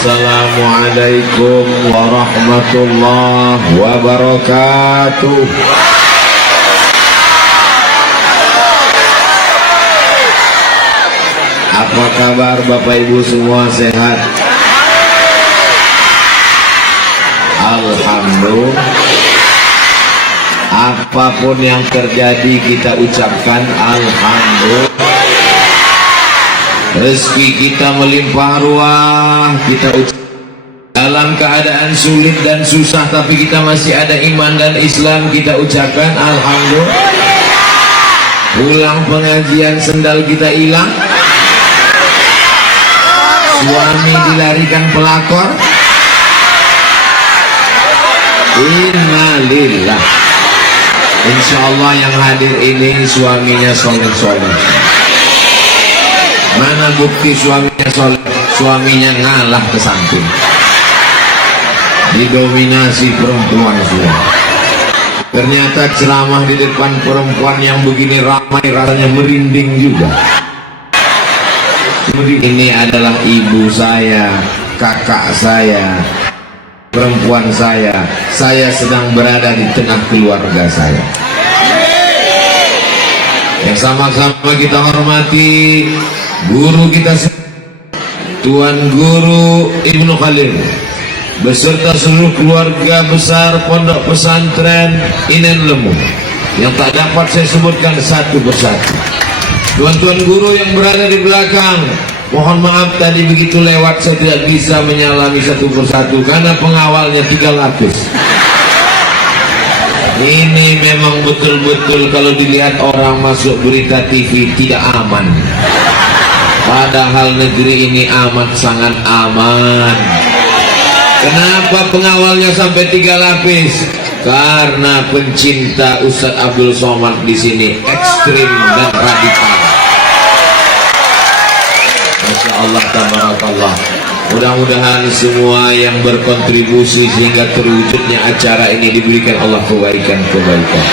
Assalamualaikum warahmatullahi wabarakatuh. Apa kabar Bapak Ibu semua, sehat? Alhamdulillah. Apapun yang terjadi kita ucapkan alhamdulillah. Rezeki kita melimpah ruah, kita ucapkan. Dalam keadaan sulit dan susah tapi kita masih ada iman dan Islam, kita ucapkan alhamdulillah. Pulang pengajian sendal kita hilang, suami dilarikan pelakor, innalillah. Insya Allah yang hadir ini suaminya soleh-soleh. Mana bukti suaminya soleh? Suaminya ngalah ke samping, didominasi perempuan semua. Ternyata ceramah di depan perempuan yang begini ramai rasanya merinding juga. Ini adalah ibu saya, kakak saya, perempuan saya sedang berada di tengah keluarga saya yang sama-sama kita hormati. Guru kita, Tuan Guru Ibnu Khalil beserta seluruh keluarga besar Pondok Pesantren Inen Lemu yang tak dapat saya sebutkan satu persatu. Tuan-tuan guru yang berada di belakang, mohon maaf tadi begitu lewat saya tidak bisa menyalami satu persatu karena pengawalnya 3 lapis. Ini memang betul-betul kalau dilihat orang masuk berita TV tidak aman. Padahal negeri ini amat sangat aman. Kenapa pengawalnya sampai 3 lapis? Karena pencinta Ustadz Abdul Somad di sini ekstrim dan radikal. Masya Allah, tabarakallah. Mudah-mudahan semua yang berkontribusi sehingga terwujudnya acara ini diberikan Allah kebaikan-kebaikan.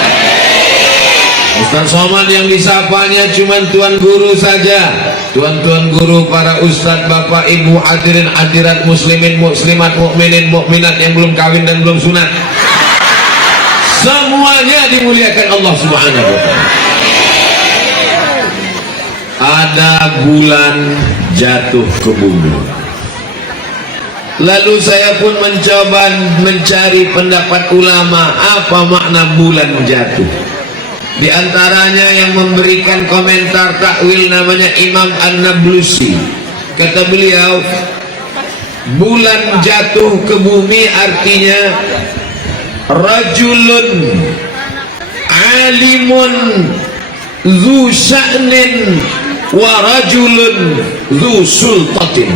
Ustadz Somad yang disapanya cuma Tuan Guru saja. Tuan-tuan guru, para ustadz, bapak, ibu, hadirin hadirat, muslimin, muslimat, mukminin, mukminat yang belum kawin dan belum sunat, semuanya dimuliakan Allah Subhanahu wa ta'ala. Ada bulan jatuh ke bumi. Lalu saya pun mencoba mencari pendapat ulama apa makna bulan jatuh. Di antaranya yang memberikan komentar takwil namanya Imam An-Nablusi. Kata beliau, bulan jatuh ke bumi artinya rajulun alimun zu sya'nin wa rajulun zu sultatin.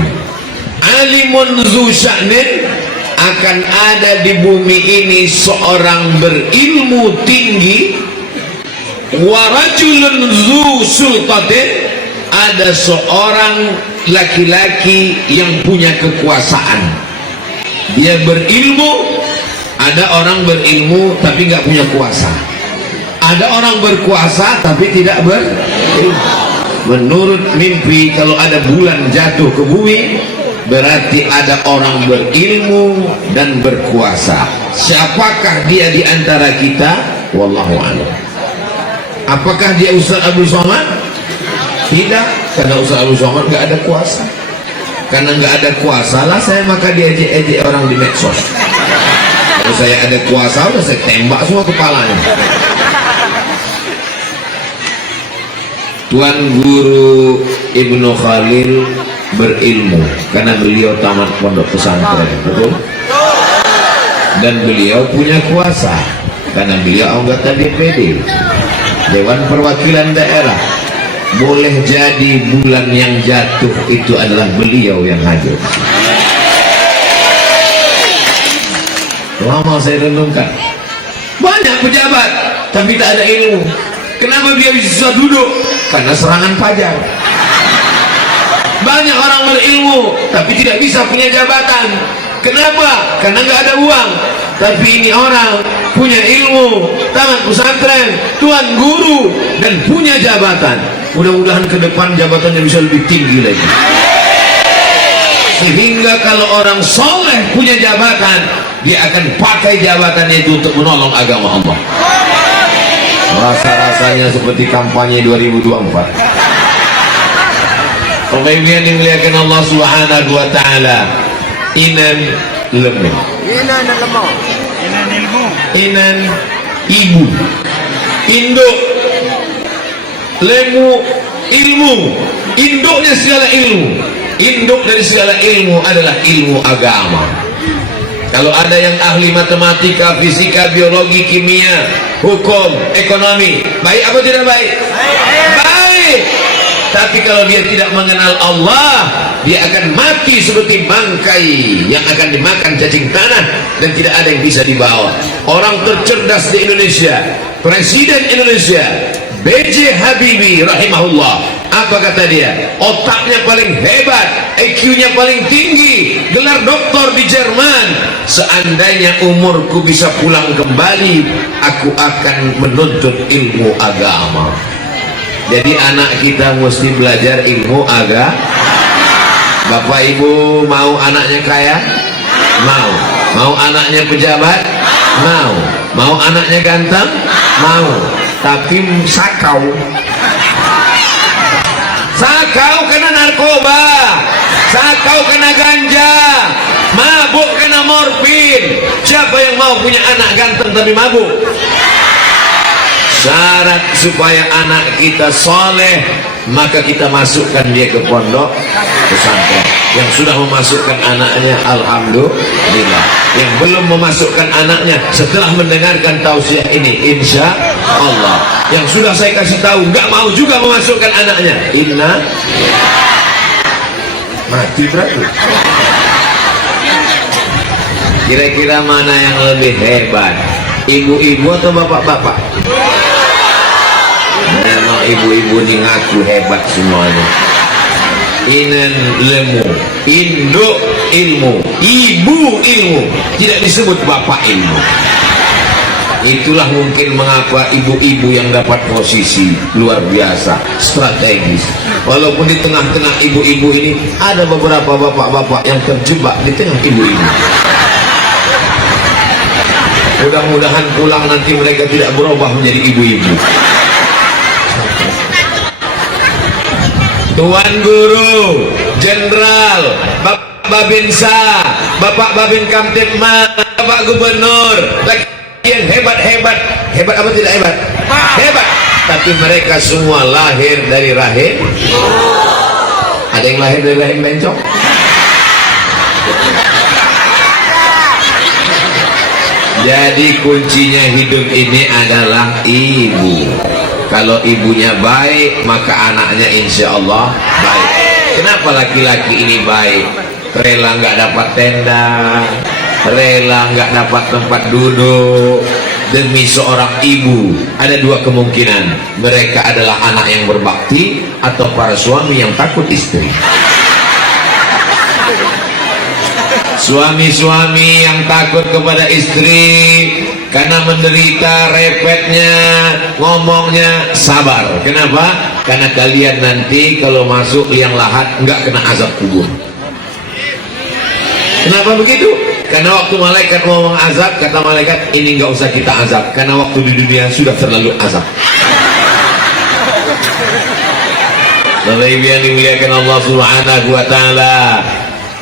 Alimun zu sya'nin, akan ada di bumi ini seorang berilmu tinggi, warajulun zu sultatin, ada seorang laki-laki yang punya kekuasaan. Dia berilmu. Ada orang berilmu tapi nggak punya kuasa. Ada orang berkuasa tapi tidak berilmu. Menurut mimpi, kalau ada bulan jatuh ke bumi berarti ada orang berilmu dan berkuasa. Siapakah dia di antara kita? Wallahu a'lam. Apakah dia Ustadz Abdul Somad? Tidak, karena Ustadz Abdul Somad nggak ada kuasa. Karena nggak ada kuasa lah saya maka diejek-ejek orang di medsos. Kalau saya ada kuasa udah saya tembak semua kepalanya. Tuan Guru Ibnu Khalil berilmu karena beliau tamat pondok pesantren, betul? Dan beliau punya kuasa karena beliau anggota DPD, Dewan Perwakilan Daerah. Boleh jadi bulan yang jatuh itu adalah beliau yang hadir. Lama saya renungkan, banyak pejabat tapi tak ada ilmu. Kenapa dia bisa duduk? Karena serangan fajar. Banyak orang berilmu tapi tidak bisa punya jabatan. Kenapa? Karena nggak ada uang. Tapi ini orang punya ilmu, tamat pesantren, tuan guru, dan punya jabatan. Mudah-mudahan ke depan jabatannya bisa lebih tinggi lagi. sehingga kalau orang soleh punya jabatan, dia akan pakai jabatannya itu untuk menolong agama Allah. Rasa-rasanya seperti kampanye 2024. Pemimpin yang dimuliakan Allah Subhanahu wa Ta'ala, inan lemah, inan ibu, induk, lemu, ilmu. Induknya segala ilmu. Induk dari segala ilmu adalah ilmu agama. Kalau ada yang ahli matematika, fisika, biologi, kimia, hukum, ekonomi, baik apa tidak baik? Baik. Tapi kalau dia tidak mengenal Allah, dia akan mati seperti bangkai yang akan dimakan cacing tanah dan tidak ada yang bisa dibawa. Orang tercerdas di Indonesia, Presiden Indonesia B.J. Habibie rahimahullah, apa kata dia? Otaknya paling hebat, IQ-nya paling tinggi, gelar doktor di Jerman. Seandainya umurku bisa pulang kembali, aku akan menuntut ilmu agama. Jadi anak kita mesti belajar ilmu agama. Bapak ibu mau anaknya kaya? Mau. Mau anaknya pejabat? Mau. Mau anaknya ganteng? Mau. Tapi sakau kena narkoba, sakau kena ganja, mabuk kena morfin. Siapa yang mau punya anak ganteng tapi mabuk? Syarat supaya anak kita soleh, maka kita masukkan dia ke pondok pesantren. Yang sudah memasukkan anaknya, alhamdulillah. Yang belum memasukkan anaknya, setelah mendengarkan tausiah ini, insya Allah. Yang sudah saya kasih tahu nggak mau juga memasukkan anaknya, inna mati berarti. Kira-kira mana yang lebih hebat, ibu-ibu atau bapak-bapak? Memang ibu-ibu ini ngaku hebat semuanya. Inan lemu, induk ilmu, ibu ilmu, tidak disebut bapak ilmu. Itulah mungkin mengapa ibu-ibu yang dapat posisi luar biasa, strategis. Walaupun di tengah-tengah ibu-ibu ini ada beberapa bapak-bapak yang terjebak di tengah ibu-ibu. Mudah-mudahan pulang nanti mereka tidak berubah menjadi ibu-ibu. Tuan Guru, Jenderal, Bapak Babinsa, Bapak Babin Kamtipmas, Bapak Gubernur, yang hebat-hebat. Hebat apa tidak hebat? Hebat. Tapi mereka semua lahir dari rahim. Ada yang lahir dari rahim bencong? Jadi kuncinya hidup ini adalah ibu. Kalau ibunya baik, maka anaknya insya Allah baik. Kenapa laki-laki ini baik? Rela nggak dapat tenda, rela nggak dapat tempat duduk demi seorang ibu. Ada dua kemungkinan, mereka adalah anak yang berbakti atau para suami yang takut istri. Suami-suami yang takut kepada istri karena menderita, repetnya, ngomongnya, sabar. Kenapa? Karena kalian nanti kalau masuk liang lahat nggak kena azab kubur. Kenapa begitu? Karena waktu malaikat ngomong azab, kata malaikat, ini nggak usah kita azab, karena waktu di dunia sudah terlalu azab. Bapak Ibu yang dimuliakan Allah Subhanahu wa Ta'ala,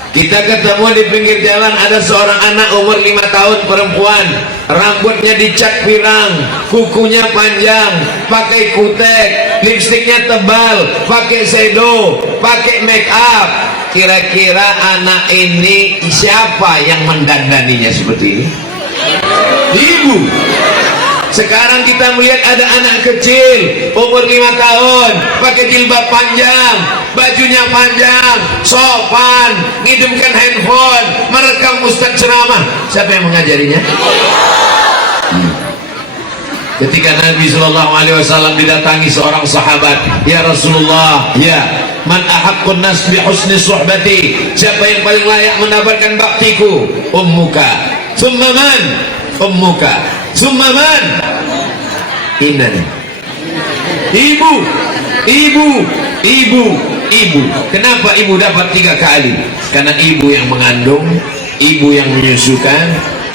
kita ketemu di pinggir jalan, ada seorang anak umur 5 tahun, perempuan, rambutnya dicat pirang, kukunya panjang, pakai kutek, lipstiknya tebal, pakai shadow, pakai make up. Kira-kira anak ini siapa yang mendandaninya seperti ini? Ibu. Sekarang kita melihat ada anak kecil umur 5 tahun, pakai jilbab panjang, bajunya panjang, sopan, ngidupkan handphone, merekam ustaz ceramah. Siapa yang mengajarinya? Ketika Nabi SAW didatangi seorang sahabat, ya Rasulullah, ya, man ahaqqun nas bi husni suhbati, siapa yang paling layak mendapatkan baktiku? Ummuka. Summa man? Ummuka. Summa man? Inan. Ibu, ibu, ibu. ibu. Kenapa ibu dapat 3 kali? Karena ibu yang mengandung, ibu yang menyusukan,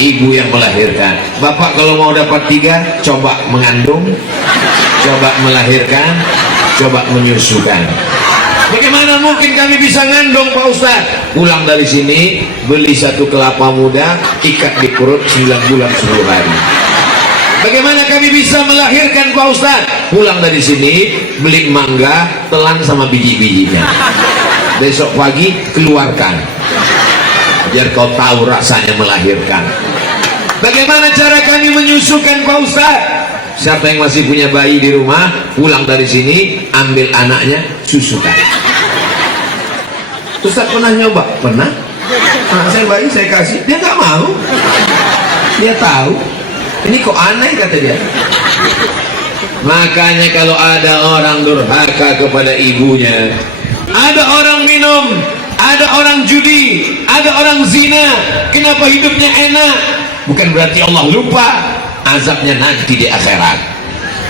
ibu yang melahirkan. Bapak kalau mau dapat 3, coba mengandung, coba melahirkan, coba menyusukan. Bagaimana mungkin kami bisa ngandung Pak Ustaz? Pulang dari sini, beli 1 kelapa muda, ikat di perut 9 bulan 10 hari. Bagaimana kami bisa melahirkan Pak Ustaz? Pulang dari sini, beli mangga, telan sama biji-bijinya. Besok pagi, keluarkan. Biar kau tahu rasanya melahirkan. Bagaimana cara kami menyusukan Pak Ustaz? Siapa yang masih punya bayi di rumah, pulang dari sini, ambil anaknya, susukan. Ustaz pernah nyoba? Pernah. Anak saya bayi, saya kasih, dia nggak mau. Dia tahu. Ini kok aneh, kata dia. Makanya kalau ada orang durhaka kepada ibunya, ada orang minum, ada orang judi, ada orang zina, kenapa hidupnya enak? Bukan berarti Allah lupa azabnya nanti di akhirat.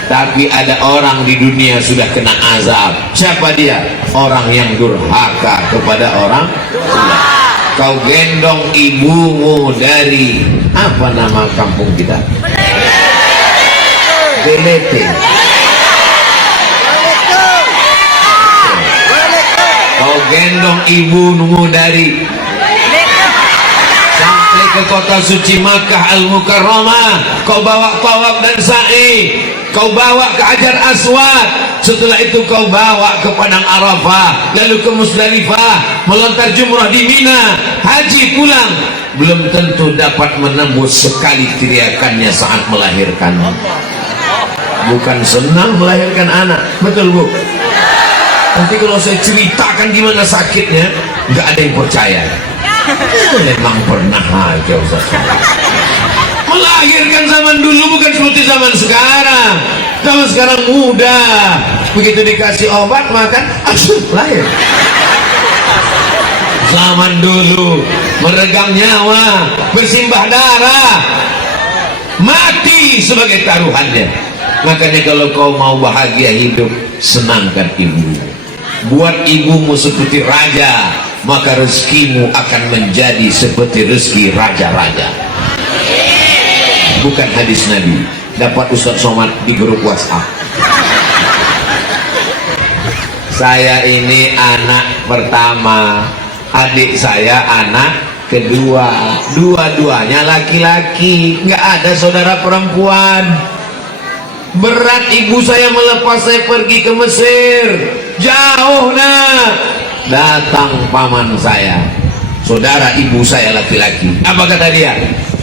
Tapi ada orang di dunia sudah kena azab. Siapa dia? Orang yang durhaka kepada orang tua. Kau gendong ibumu dari apa nama kampung kita? Belete. Kau gendong ibumu dari sampai ke kota suci Makkah Al-Mukarramah. Kau bawa tawaf dan sa'i, kau bawa ke Hajar Aswad, setelah itu kau bawa ke Padang Arafah, lalu ke Musdalifah, melontar jumrah di Mina, haji pulang. Belum tentu dapat menembus sekali teriakannya saat melahirkan. Bukan senang melahirkan anak, betul Bu? Nanti kalau saya ceritakan gimana sakitnya, nggak ada yang percaya. Memang pernah aja Ustaz. Melahirkan zaman dulu bukan seperti zaman sekarang. Zaman sekarang mudah, begitu dikasih obat makan, lahir. Zaman dulu meregang nyawa, bersimbah darah, mati sebagai taruhannya. Makanya kalau kau mau bahagia hidup, senangkan ibu. Buat ibumu seperti raja, maka rezekimu akan menjadi seperti rezeki raja-raja. Bukan hadis Nabi, dapat Ustaz Somad di grup WhatsApp. Saya ini anak pertama, adik saya anak kedua, dua-duanya laki-laki, nggak ada saudara perempuan. Berat ibu saya melepas saya pergi ke Mesir, jauh nak. Datang paman saya, saudara ibu saya laki-laki. Apa kata dia?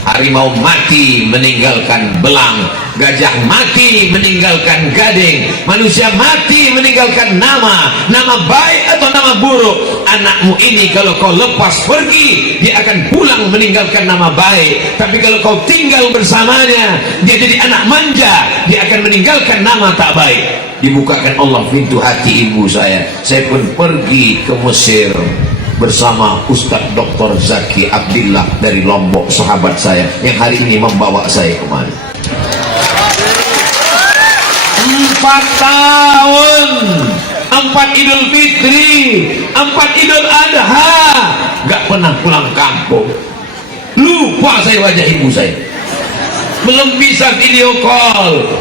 Harimau mati meninggalkan belang, gajah mati meninggalkan gading, manusia mati meninggalkan nama baik atau nama buruk. Anakmu ini kalau kau lepas pergi, dia akan pulang meninggalkan nama baik. Tapi kalau kau tinggal bersamanya, dia jadi anak manja, dia akan meninggalkan nama tak baik. Dibukakan Allah pintu hati ibu saya pun pergi ke Mesir bersama Ustadz Dr. Zaki Abdillah dari Lombok, sahabat saya yang hari ini membawa saya kemari. 4 tahun, 4 Idul Fitri, 4 Idul Adha, gak pernah pulang kampung. Lupa saya wajah ibu saya. Belum bisa video call,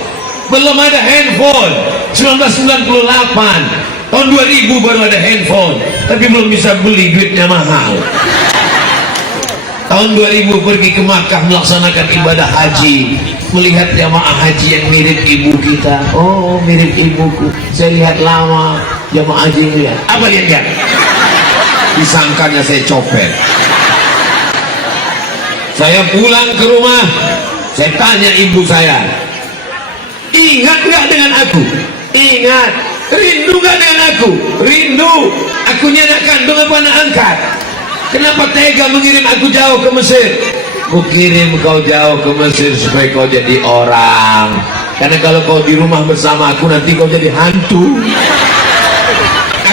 belum ada handphone. 1998 tahun 2000 baru ada handphone, tapi belum bisa beli, duitnya mahal. Tahun 2000 pergi ke Makkah melaksanakan ibadah haji, melihat jamaah haji yang mirip ibu kita. Oh, mirip ibuku. Saya lihat lama jamaah haji lihat. Apa lihat? Disangkanya saya copet. Saya pulang ke rumah, saya tanya ibu saya, ingat nggak dengan aku? Ingat. Rindu gak dengan aku? Rindu. Akunya anak kandung apa anak angkat? Kenapa tega mengirim aku jauh ke Mesir? Ku kirim kau jauh ke Mesir supaya kau jadi orang. Karena kalau kau di rumah bersama aku, nanti kau jadi hantu.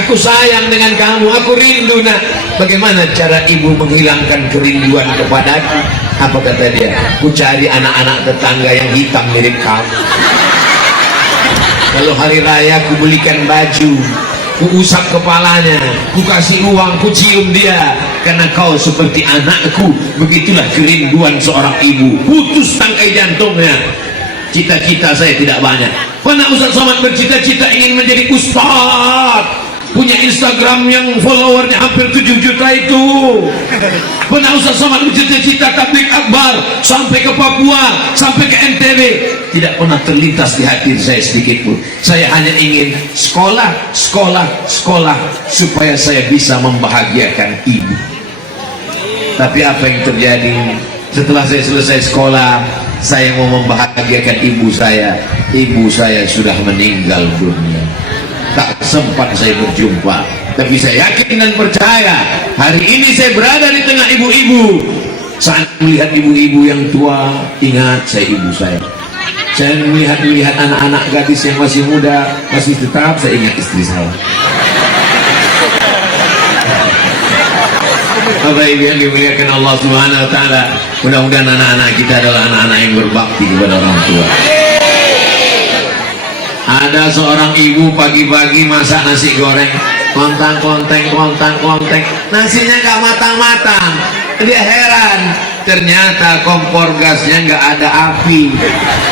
Aku sayang dengan kamu, aku rindu nak. Bagaimana cara ibu menghilangkan kerinduan kepadaku? Apa kata dia? Ku cari anak-anak tetangga yang hitam mirip kamu. Kalau hari raya aku belikan baju, ku usap kepalanya, ku kasih uang, ku cium dia, karena kau seperti anakku. Begitulah kerinduan seorang ibu. Putus tangkai jantungnya. Cita-cita saya tidak banyak. Pernah Ustaz Somad bercita-cita ingin menjadi ustaz, punya Instagram yang followernya hampir 7 juta itu. Pernah Ustaz Somad bercita-cita tabligh akbar sampai ke Papua, sampai ke NTB. Tidak pernah terlintas di hati saya sedikit pun. Saya hanya ingin sekolah, sekolah, sekolah, supaya saya bisa membahagiakan ibu. Tapi apa yang terjadi setelah saya selesai sekolah? Saya mau membahagiakan ibu saya sudah meninggal dunia. Tak sempat saya berjumpa, tapi saya yakin dan percaya hari ini saya berada di tengah ibu-ibu. Saat melihat ibu-ibu yang tua, ingat saya ibu saya. Saya melihat anak-anak gadis yang masih muda, masih tetap saya ingat istri saya. Bapak Ibu yang dimuliakan Allah Subhanahu wa taala, mudah-mudahan anak-anak kita adalah anak-anak yang berbakti kepada orang tua. Ada seorang ibu pagi-pagi masak nasi goreng, klontang-klonteng, nasinya nggak matang-matang. Dia heran, ternyata kompor gasnya nggak ada api.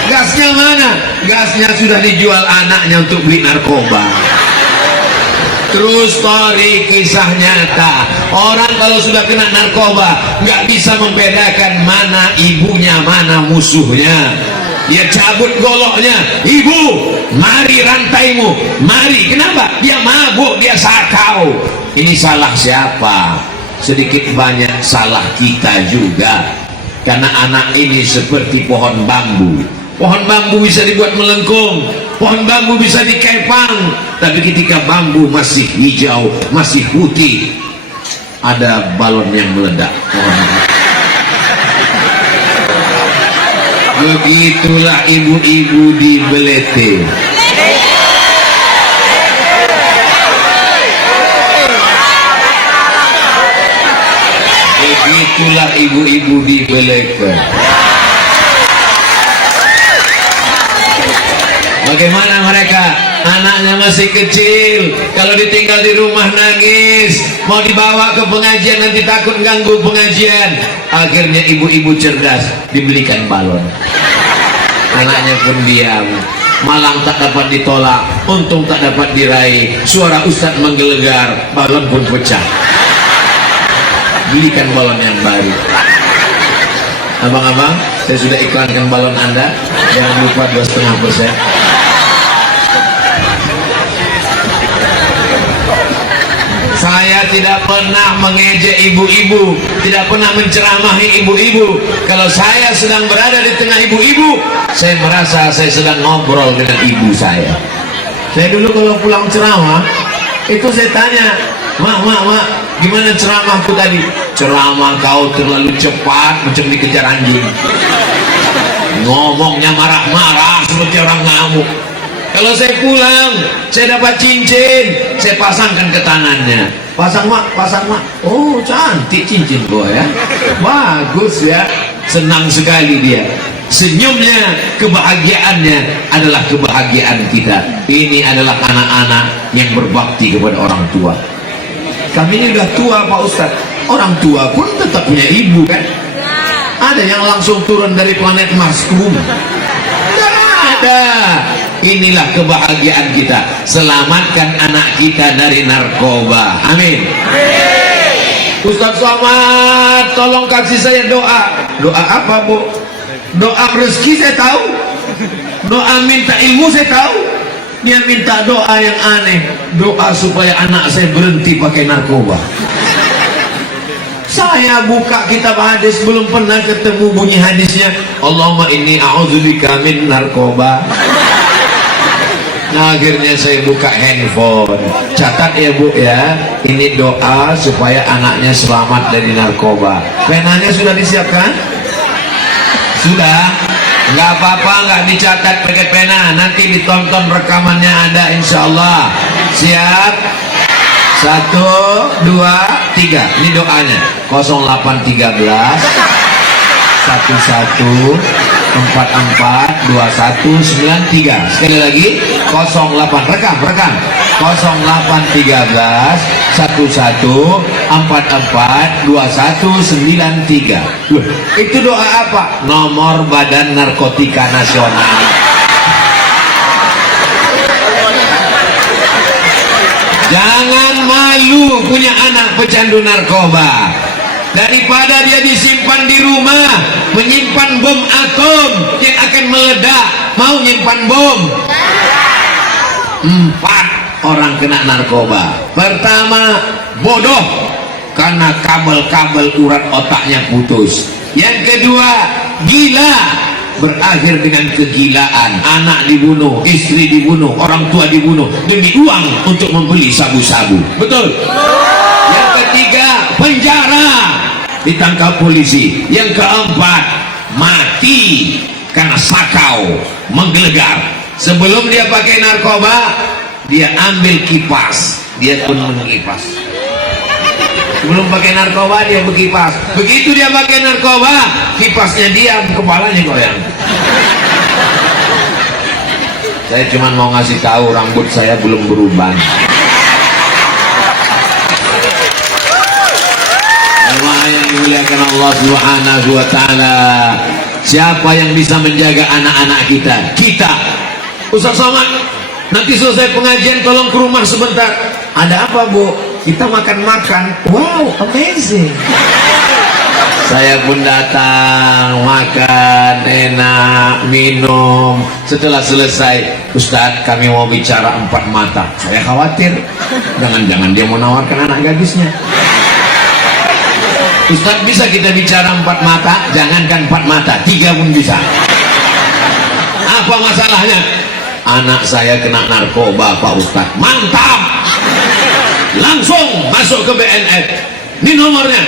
Gasnya mana? Gasnya sudah dijual anaknya untuk beli narkoba. True story, kisah nyata. Orang kalau sudah kena narkoba nggak bisa membedakan mana ibunya, mana musuhnya. Dia cabut goloknya, ibu, mari rantaimu, mari. Kenapa? Dia mabuk, dia sakau. Ini salah siapa? Sedikit banyak salah kita juga. Karena anak ini seperti pohon bambu. Pohon bambu bisa dibuat melengkung, pohon bambu bisa dikepang, tapi ketika bambu masih hijau, masih putih, ada balon yang meledak. Begitulah ibu-ibu di Belete. Begitulah ibu-ibu di Belete. Bagaimana mereka? Anaknya masih kecil, kalau ditinggal di rumah nangis, mau dibawa ke pengajian nanti takut ganggu pengajian. Akhirnya ibu-ibu cerdas, dibelikan balon. Anaknya pun diam. Malang tak dapat ditolak, untung tak dapat diraih. Suara ustadz menggelegar, balon pun pecah. Belikan balon yang baru. Abang-abang, saya sudah iklankan balon Anda. Jangan lupa 2,5%. Saya tidak pernah mengejek ibu-ibu, tidak pernah menceramahi ibu-ibu. Kalau saya sedang berada di tengah ibu-ibu, saya merasa saya sedang ngobrol dengan ibu saya. Saya dulu kalau pulang ceramah, itu saya tanya, mak, gimana ceramahku tadi? Ceramah kau terlalu cepat, macam dikejar anjing. Ngomongnya marah-marah seperti orang ngamuk. Kalau saya pulang, saya dapat cincin, saya pasangkan ke tangannya. Pasang mak. Oh cantik cincin gua ya, bagus ya. Senang sekali dia. Senyumnya, kebahagiaannya adalah kebahagiaan kita. Ini adalah anak-anak yang berbakti kepada orang tua. Kami ini udah tua Pak Ustadz. Orang tua pun tetap punya ibu kan. Ada yang langsung turun dari planet Mars ke bumi? Tidak ada. Inilah kebahagiaan kita. Selamatkan anak kita dari narkoba. Amin. Ustaz Somad, tolong kasih saya doa. Doa apa Bu? Doa rezeki saya tahu, doa minta ilmu saya tahu. Dia minta doa yang aneh, doa supaya anak saya berhenti pakai narkoba. Saya buka kitab hadis, belum pernah ketemu bunyi hadisnya Allahumma inni a'udzubika min narkoba. Nah, akhirnya saya buka handphone, catat ya Bu ya, ini doa supaya anaknya selamat dari narkoba. Penanya sudah disiapkan? Sudah? Nggak apa-apa, nggak dicatat pakai pena, nanti ditonton rekamannya ada insya Allah. Siap? 1, 2, 3. Ini doanya 0813 11 44 21 93. Sekali lagi 08. Rekam. 0813 11 44 2193. Loh, itu doa apa? Nomor Badan Narkotika Nasional. Jangan malu punya anak pecandu narkoba. Daripada dia disimpan di rumah menyimpan bom atom yang akan meledak, mau nyimpan bom. 4 orang kena narkoba. Pertama, bodoh karena kabel-kabel urat otaknya putus. Yang kedua, gila, berakhir dengan kegilaan. Anak dibunuh, istri dibunuh, orang tua dibunuh demi uang untuk membeli sabu-sabu. Betul? Yang ketiga, penjara, ditangkap polisi. Yang keempat, mati karena sakau, menggelegar. Sebelum dia pakai narkoba, dia ambil kipas, dia pun mengipas. Sebelum pakai narkoba dia berkipas. Begitu dia pakai narkoba, kipasnya diam, kepalanya goyang. Saya cuma mau ngasih tahu, rambut saya belum berubah. Jemaah yang dimuliakan Allah Subhanahu wa taala, siapa yang bisa menjaga anak-anak kita? Kita. Ustaz Somad, nanti selesai pengajian tolong ke rumah sebentar. Ada apa, Bu? Kita makan-makan. Wow, amazing. Saya pun datang, makan, enak, minum. Setelah selesai, Ustaz, kami mau bicara 4 mata. Saya khawatir, jangan-jangan dia mau nawarkan anak gadisnya. Ustaz, bisa kita bicara 4 mata? Jangankan 4 mata, 3 pun bisa. Apa masalahnya? Anak saya kena narkoba, Pak Ustaz. Mantap, langsung masuk ke BNN. Ini nomornya.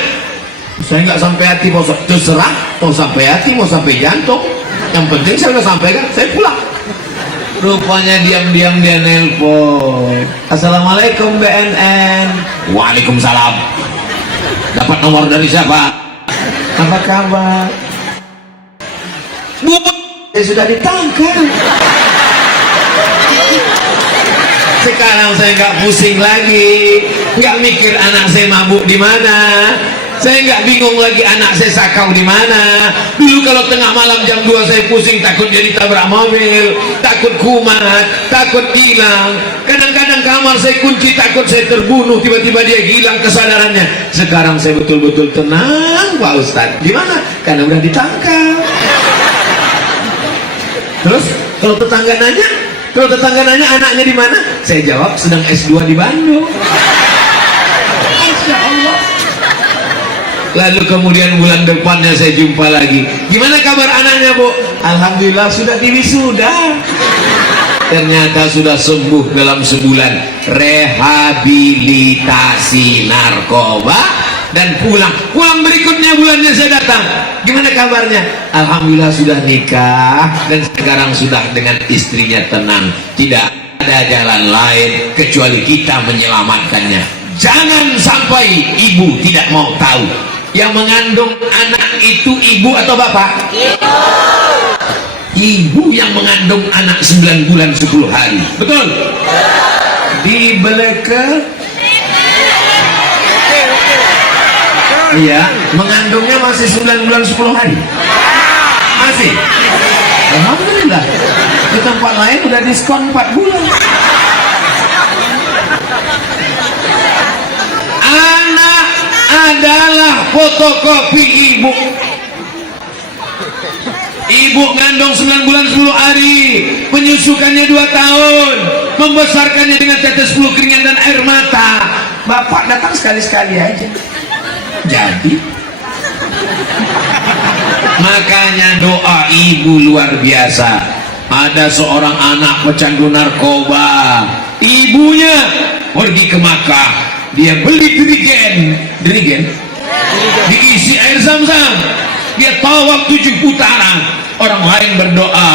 Saya nggak sampai hati, Pak Ustaz. Terserah, mau sampai hati, mau sampai jantung. Yang penting saya udah sampaikan, saya pulang. Rupanya diam-diam dia nelpon. Assalamualaikum BNN. Waalaikumsalam. Dapat nomor dari siapa? Apa kabar? Bu, saya sudah ditangkap. Sekarang saya nggak pusing lagi, nggak mikir anak saya mabuk di mana, saya nggak bingung lagi anak saya sakau di mana. Dulu kalau tengah malam jam 2 saya pusing, takut jadi tabrak mobil, takut kumat, takut hilang. Kadang-kadang kamar saya kunci, takut saya terbunuh, tiba-tiba dia hilang kesadarannya. Sekarang saya betul-betul tenang, Pak Ustadz. Gimana? Karena udah ditangkap. Terus kalau tetangga nanya anaknya di mana? Saya jawab sedang S2 di Bandung. Masya Allah. Lalu kemudian bulan depannya saya jumpa lagi. Gimana kabar anaknya, Bu? Alhamdulillah sudah diwisuda. Ternyata sudah sembuh dalam sebulan. Rehabilitasi narkoba dan pulang berikutnya bulannya saya datang. Gimana kabarnya? Alhamdulillah sudah nikah dan sekarang sudah dengan istrinya tenang. Tidak ada jalan lain kecuali kita menyelamatkannya. Jangan sampai ibu tidak mau tahu. Yang mengandung anak itu ibu atau bapak? Ibu. Ibu yang mengandung anak 9 bulan 10 hari. Betul? Di beleke. Iya, mengandungnya masih 9 bulan 10 hari. Masih. Alhamdulillah. Di tempat lain udah diskon 4 bulan. Anak adalah fotokopi ibu. Ibu ngandung 9 bulan 10 hari, menyusukannya 2 tahun, membesarkannya dengan tetes flu keringat dan air mata. Bapak datang sekali-sekali aja. Jadi makanya doa ibu luar biasa. Ada seorang anak pecandu narkoba, ibunya pergi ke Makkah, dia beli dirigen diisi air zam-zam, dia tawaf 7 putaran. Orang lain berdoa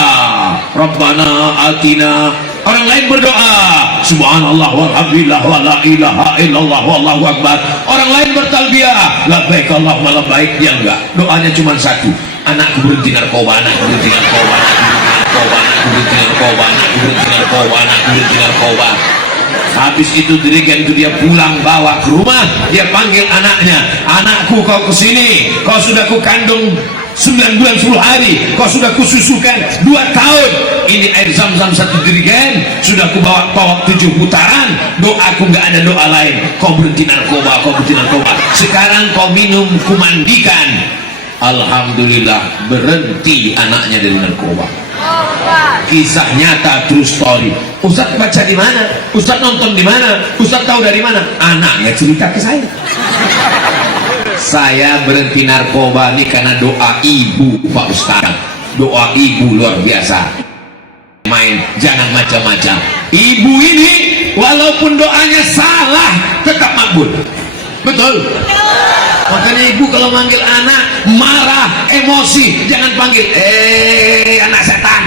Rabbana atina, orang lain berdoa Subhanallah walhamdulillah wa la ilaha illallah wallahu akbar. Orang lain bertalbiyah labbaik Allahumma labbaik. Dia enggak, doanya cuma satu, anakku berhenti narkoba, anakku berhenti narkoba, anakku berhenti narkoba, anakku berhenti narkoba, anakku berhenti narkoba, anakku berhenti narkoba. Habis itu Juraij itu dia pulang bawa ke rumah, dia panggil anaknya, anakku kau kesini, kau sudah ku kandung 9 bulan 10 hari, kau sudah kususukan 2 tahun, ini air zam-zam 1 jerigen, sudah ku bawa 7 putaran, doaku nggak ada doa lain, kau berhenti narkoba, kau berhenti narkoba, sekarang kau minum, ku mandikan. Alhamdulillah berhenti anaknya dari narkoba. Kisah nyata, true story. Ustaz baca di mana? Ustaz nonton di mana? Ustaz tahu dari mana? Anaknya cerita ke saya. Saya berhenti narkoba ini karena doa ibu, Pak Ustaz. Doa ibu luar biasa. Main, jangan macam-macam. Ibu ini walaupun doanya salah tetap makbul. Betul? Makanya ibu kalau manggil anak marah, emosi, jangan panggil anak setan.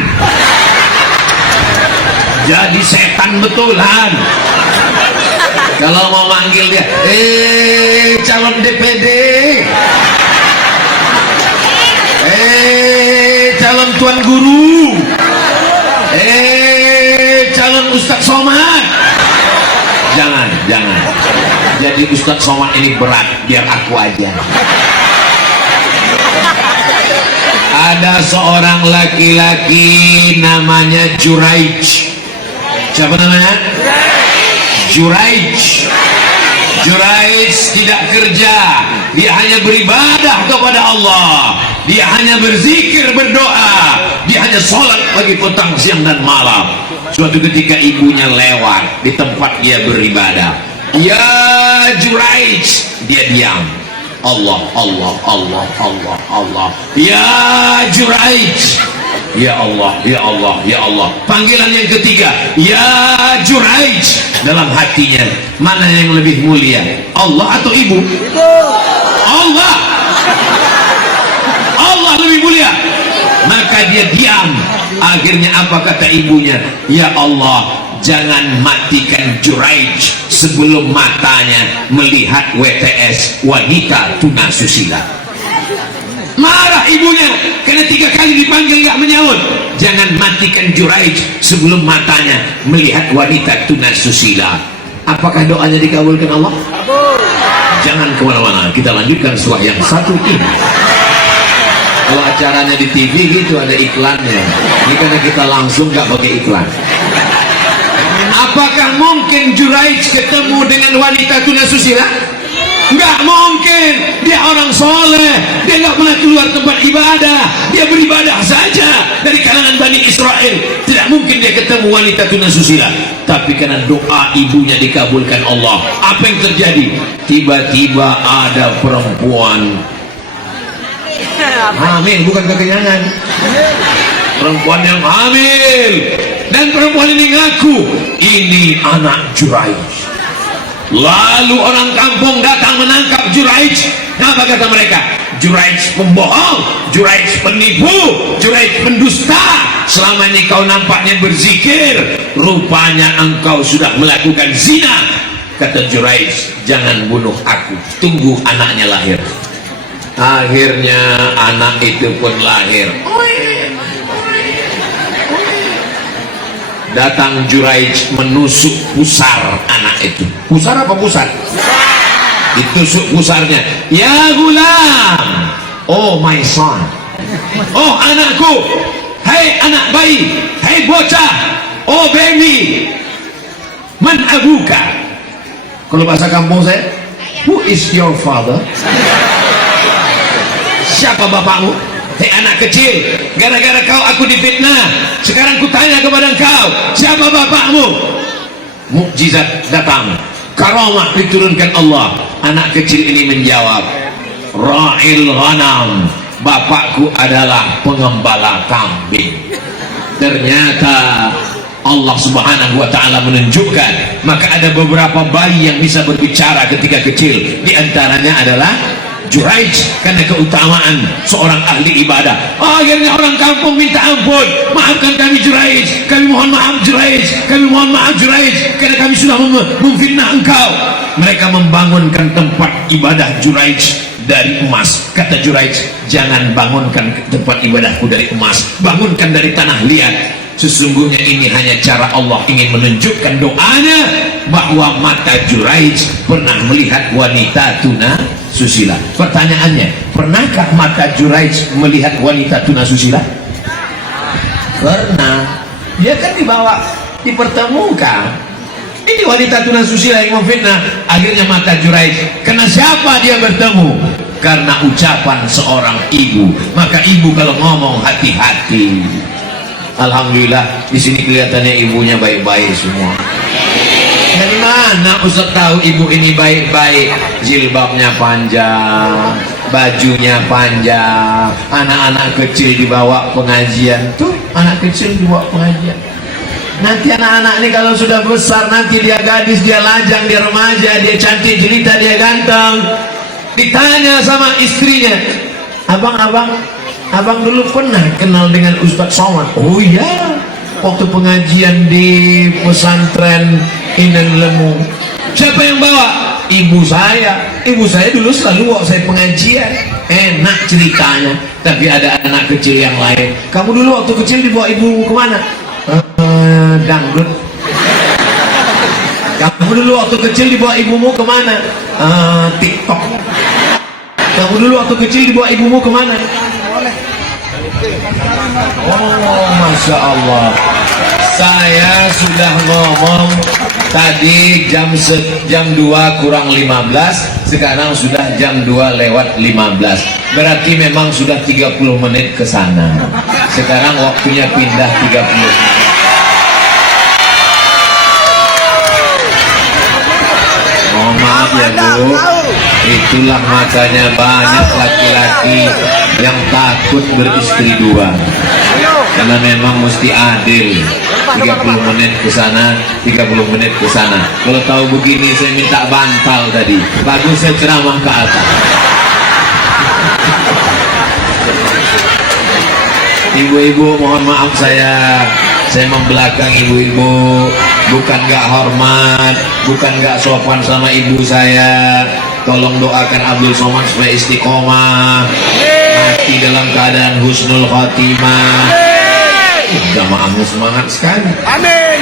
Jadi setan betulan. Kalau mau manggil dia calon DPD, calon tuan guru, calon Ustadz Somad, jangan. Jadi Ustadz Somad ini berat, biar aku aja. Ada seorang laki-laki namanya Juraij. Siapa namanya? Juraij. Juraij tidak kerja, dia hanya beribadah kepada Allah, dia hanya berzikir, berdoa, dia hanya sholat pagi, petang, siang dan malam. Suatu ketika ibunya lewat di tempat dia beribadah. Ya Juraij, dia diam. Allah, Allah, Allah, Allah, Allah. Ya Juraij, ya Allah, ya Allah, ya Allah. Panggilan yang ketiga, ya Juraij. Dalam hatinya, mana yang lebih mulia, Allah atau ibu? Allah. Allah lebih mulia. Maka dia diam. Akhirnya apa kata ibunya? Ya Allah, jangan matikan Juraij sebelum matanya melihat WTS, wanita tunasusila. Marah ibunya karena 3 kali dipanggil gak menyaut. Jangan matikan Juraij sebelum matanya melihat wanita tunasusila. Apakah doanya dikabulkan Allah? Jangan kemana-mana, kita lanjutkan surah yang satu ini. Kalau acaranya di TV gitu ada iklannya, ini karena kita langsung gak pakai iklan. Apakah mungkin Juraij ketemu dengan wanita tunasusila? Nggak mungkin. Dia orang soleh, dia nggak pernah keluar tempat ibadah, dia beribadah saja dari kalangan Bani Israel. Tidak mungkin dia ketemu wanita tunasusila. Tapi karena doa ibunya dikabulkan Allah, apa yang terjadi? Tiba-tiba ada perempuan hamil, bukan kekenyangan, perempuan yang hamil. Dan perempuan ini ngaku ini anak Juraij. Lalu orang kampung datang menangkap Juraij. Apa kata mereka? Juraij pembohong, Juraij penipu, Juraij pendusta. Selama ini kau nampaknya berzikir, rupanya engkau sudah melakukan zina. Kata Juraij, jangan bunuh aku, tunggu anaknya lahir. Akhirnya anak itu pun lahir. Datang Juraij menusuk pusar anak itu. Pusar apa pusat? Ditusuk pusarnya. Ya gulam, oh my son, oh anakku, hai anak bayi, hai bocah, oh baby, man abuka. Kalau bahasa kampung saya, who is your father? Siapa bapakmu? Hei anak kecil, gara-gara kau aku difitnah. Sekarang ku tanya kepada engkau, siapa bapakmu? Mukjizat datang, karamah diturunkan Allah. Anak kecil ini menjawab, Ra'il ghanam, bapakku adalah pengembala kambing. Ternyata Allah subhanahu wa ta'ala menunjukkan, maka ada beberapa bayi yang bisa berbicara ketika kecil. Di antaranya adalah Juraij, karena keutamaan seorang ahli ibadah. Akhirnya orang kampung minta ampun, maafkan kami Juraij, kami mohon maaf Juraij, kami mohon maaf Juraij, karena kami sudah memfitnah engkau. Mereka membangunkan tempat ibadah Juraij dari emas. Kata Juraij, jangan bangunkan tempat ibadahku dari emas, bangunkan dari tanah liat. Sesungguhnya ini hanya cara Allah ingin menunjukkan doanya, bahwa bahwa mata Juraij pernah melihat wanita tuna susila. Pertanyaannya, pernahkah mata Juraij melihat wanita tuna susila? Pernah. Dia kan dibawa, dipertemukan. Ini wanita tuna susila yang memfitnah. Akhirnya mata Juraij, karena siapa dia bertemu? Karena ucapan seorang ibu. Maka ibu kalau ngomong hati-hati. Alhamdulillah di sini kelihatannya ibunya baik-baik semua. Dari mana Ustaz tahu ibu ini baik-baik? Jilbabnya panjang, bajunya panjang, anak-anak kecil dibawa pengajian. Tuh, anak kecil dibawa pengajian. Nanti anak-anak ini kalau sudah besar, nanti dia gadis, dia lajang, dia remaja, dia cantik jelita, dia ganteng. Ditanya sama istrinya, abang dulu pernah kenal dengan Ustadz Somad? Oh iya, waktu pengajian di pesantren Inan Lemu. Siapa yang bawa? Ibu saya. Ibu saya dulu selalu bawa saya pengajian. Enak ceritanya. Tapi ada anak kecil yang lain. Kamu dulu waktu kecil dibawa ibu kemana? Dangdut. Kamu dulu waktu kecil dibawa ibumu kemana? TikTok. Kamu dulu waktu kecil dibawa ibumu kemana? Oh, Masya Allah. Saya sudah ngomong tadi jam 2 kurang 15, sekarang sudah jam 2 lewat 15. Berarti memang sudah 30 menit ke sana. Sekarang waktunya pindah 30 menit. Mohon maaf ya Bu, itulah makanya banyak laki-laki yang takut beristri dua, karena memang mesti adil. 30 menit ke sana, 30 menit ke sana. Kalau tahu begini saya minta bantal tadi. Bagus saya ceramah ke atas. Ibu-ibu mohon maaf saya membelakang ibu-ibu. Bukan gak hormat, bukan gak sopan sama ibu saya. Tolong doakan Abdul Somad supaya istiqomah, mati dalam keadaan husnul khotimah. Jamaahnya semangat sekali. Amin.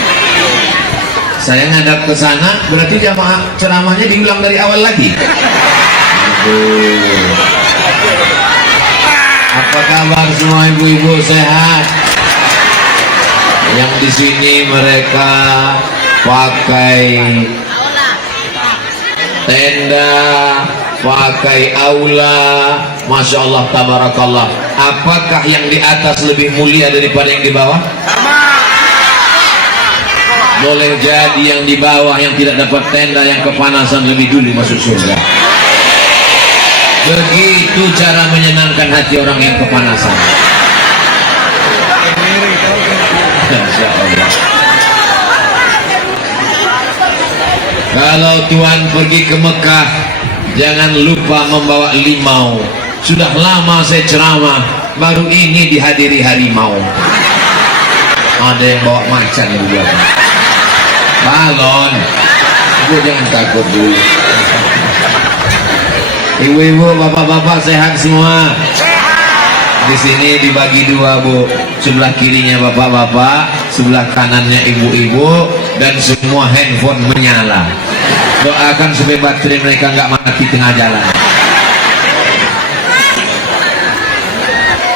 Saya ngadap ke sana, berarti jamaah ceramahnya diulang dari awal lagi. Apa kabar semua ibu-ibu, sehat? Yang di sini mereka pakai tenda, pakai aula, Masya Allah, tabarakallah. Apakah yang di atas lebih mulia daripada yang di bawah? Boleh jadi yang di bawah yang tidak dapat tenda, yang kepanasan lebih dulu masuk surga. Begitu cara menyenangkan hati orang yang kepanasan. Masya Allah. Kalau Tuhan pergi ke Mekah, jangan lupa membawa limau. Sudah lama saya ceramah, baru ini dihadiri harimau. Ada yang bawa macan juga. Balon. Ibu jangan takut dulu. Ibu-ibu, bapak-bapak sehat semua. Di sini dibagi dua Bu, sebelah kirinya bapak-bapak, sebelah kanannya ibu-ibu, dan semua handphone menyala. Doakan supaya baterai mereka nggak mati tengah jalan.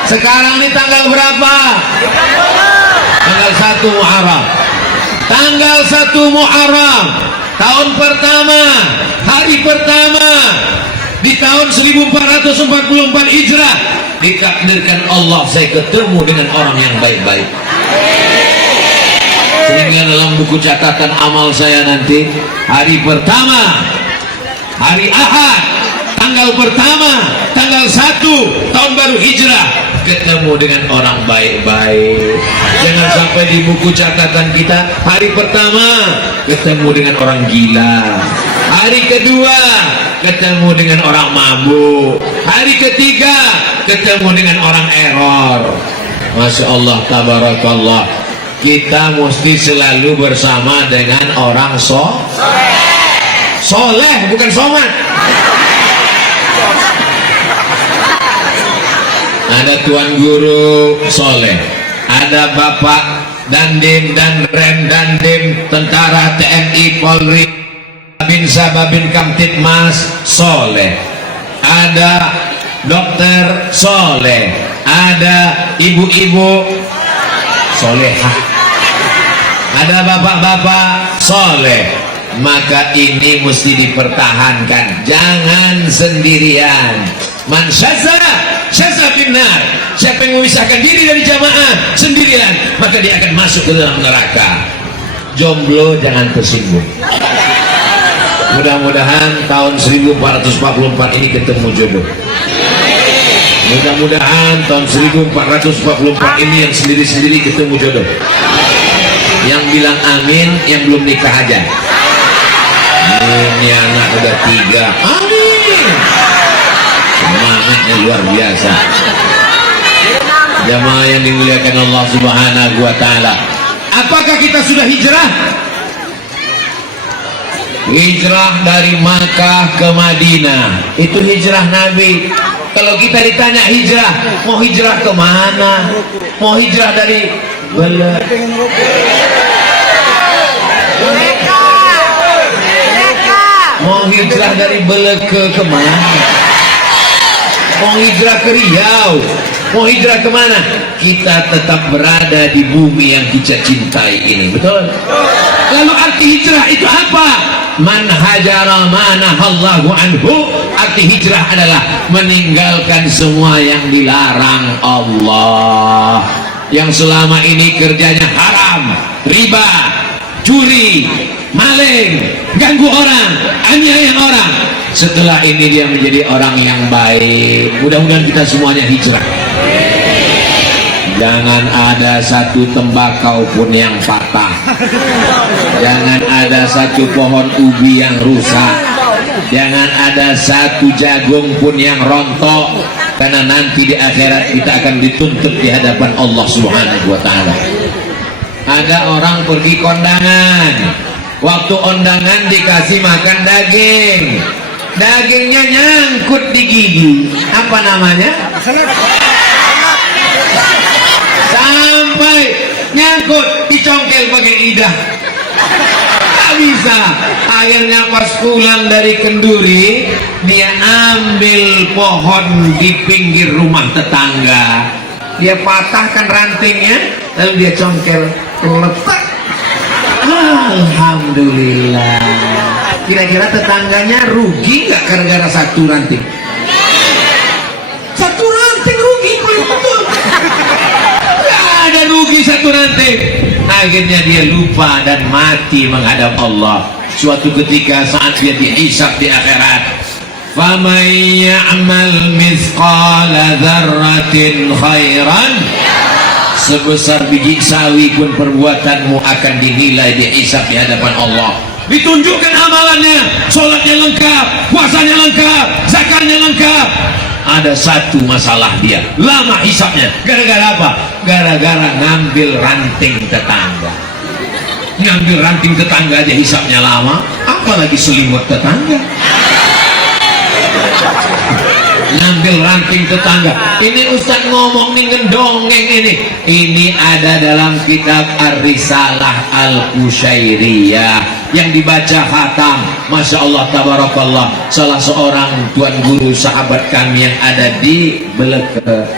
Sekarang ini tanggal berapa? Tanggal 1 Muharram. Tanggal 1 Muharram, tahun pertama, hari pertama di tahun 1444 Hijrah. Ditakdirkan Allah saya ketemu dengan orang yang baik-baik, sehingga dalam buku catatan amal saya nanti hari pertama, hari Ahad, tanggal pertama, tanggal 1 tahun baru Hijrah, ketemu dengan orang baik-baik. Jangan sampai di buku catatan kita hari pertama ketemu dengan orang gila, hari kedua ketemu dengan orang mabuk, hari ketiga ketemu dengan orang error. Masya Allah, tabarakallah. Kita mesti selalu bersama dengan orang soleh, bukan somat. Ada tuan guru soleh, ada bapak dandim dan rem dandim tentara TNI Polri bin Sababin Kamtipmas soleh, ada dokter soleh, ada ibu-ibu solehah, ada bapak-bapak soleh. Maka ini mesti dipertahankan, jangan sendirian. Man syazza finnar, siapa yang memisahkan diri dari jamaah sendirian, maka dia akan masuk ke dalam neraka. Jomblo jangan tersinggung. Mudah-mudahan tahun 1444 ini ketemu jodoh. Mudah-mudahan tahun 1444 ini yang sendiri-sendiri ketemu jodoh. Yang bilang amin yang belum nikah aja. Ini anak udah 3. Amin. Semangatnya luar biasa. Jamaah yang dimuliakan Allah Subhanahu wa taala. Apakah kita sudah hijrah? Hijrah dari Makkah ke Madinah, itu hijrah Nabi. Kalau kita ditanya hijrah, mau hijrah ke mana? Mau hijrah dari mau hijrah dari Belek ke mana? Mau hijrah ke Riau? Mau hijrah kemana? Kita tetap berada di bumi yang kita cintai ini, betul? Lalu arti hijrah itu apa? Man hajara manahallahu anhu. Arti hijrah adalah meninggalkan semua yang dilarang Allah, yang selama ini kerjanya haram, riba, curi, maling, ganggu orang, aniaya orang. Setelah ini dia menjadi orang yang baik. Mudah-mudahan kita semuanya hijrah. Jangan ada satu tembakau pun yang patah. Jangan ada satu pohon ubi yang rusak. Jangan ada satu jagung pun yang rontok. Karena nanti di akhirat kita akan dituntut di hadapan Allah Subhanahu wa taala. Ada orang pergi kondangan. Waktu kondangan dikasih makan daging. Dagingnya nyangkut di gigi. Apa namanya? Sampai nyangkut, dicongkel pakai lidah. Tak bisa. Akhirnya pas pulang dari kenduri, dia ambil pohon di pinggir rumah tetangga. Dia patahkan rantingnya, lalu dia congkel, letak. Alhamdulillah. Kira-kira tetangganya rugi nggak gara-gara satu ranting? Satu ranting rugi, betul. Nggak ada rugi satu ranting. Akhirnya dia lupa dan mati menghadap Allah. Suatu ketika saat dia dihisab di akhirat, faman ya'mal mithqala dzarratin khairan, sebesar biji sawi pun perbuatanmu akan dinilai dihisab di hadapan Allah. Ditunjukkan amalannya, sholatnya lengkap, puasanya lengkap, zakatnya lengkap. Ada satu masalah dia, lama hisabnya. Gara-gara apa? Gara-gara ngambil ranting tetangga. Ngambil ranting tetangga aja hisabnya lama, apalagi selimut tetangga. Ngambil ranting tetangga. Ini Ustaz ngomong nih, ngedongeng ini. Ini ada dalam kitab Ar-Risalah Al-Qushairiyah yang dibaca khatam. Masya Allah, tabarakallah. Salah seorang tuan guru sahabat kami yang ada di Beleke.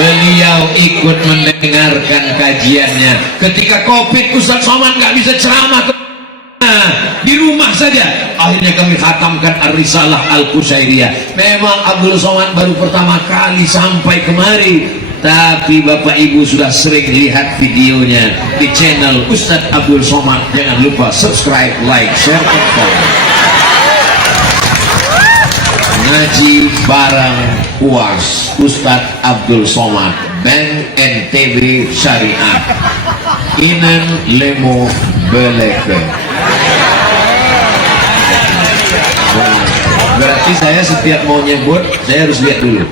Beliau ikut mendengarkan kajiannya. Ketika Covid, Ustaz Somad nggak bisa ceramah di rumah saja. Akhirnya kami khatamkan Ar-Risalah Al-Qushairiyah. Memang Abdul Somad baru pertama kali sampai kemari, tapi Bapak Ibu sudah sering lihat videonya di channel Ustadz Abdul Somad. Jangan lupa subscribe, like, share, dan follow. Ngaji bareng puas Ustadz Abdul Somad, Bank NTB Syariah, Inan Lemo Beleke. Berarti saya setiap mau nyebut, saya harus lihat dulu.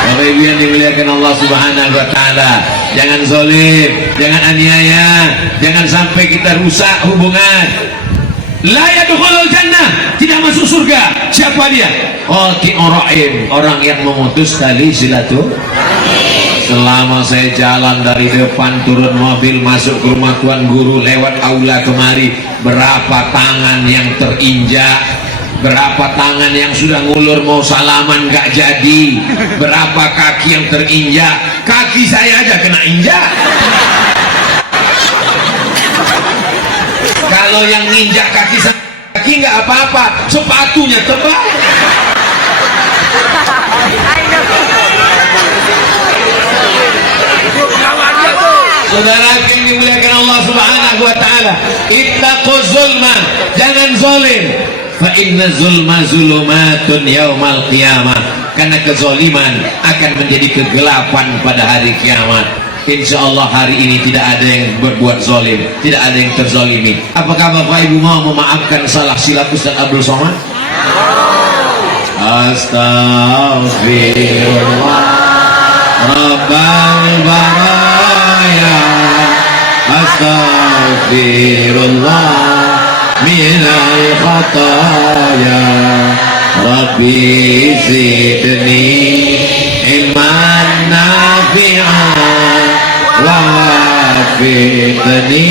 Bapak Ibu yang dimuliakan Allah Subhanahu wa taala, jangan zalim, jangan aniaya, jangan sampai kita rusak hubungan. La yadkhulul jannah, tidak masuk surga. Siapa dia? Qati'ur rahim, orang yang memutus tali silaturahim. Selama saya jalan dari depan turun mobil masuk ke rumah tuan guru lewat aula kemari, berapa tangan yang terinjak, berapa tangan yang sudah ngulur mau salaman gak jadi, berapa kaki yang terinjak. Kaki saya aja kena injak. Kalau yang nginjak kaki nggak apa-apa, sepatunya tebal. Saudara yang dimuliakan Allah Subhanahu wa taala, ittaquz zulma, jangan zalim. Fa inna zulma zulumatun yaumal qiyamah. Karena kezaliman akan menjadi kegelapan pada hari kiamat. Insya Allah hari ini tidak ada yang berbuat zalim, tidak ada yang terzalimi. Apakah Bapak Ibu mau memaafkan salah silap Ustaz Abdul Somad? Astaghfirullah Rabbal baraya, astaghfirullah minal khataya, Rabbi zidni ilman nafi'an wafiqni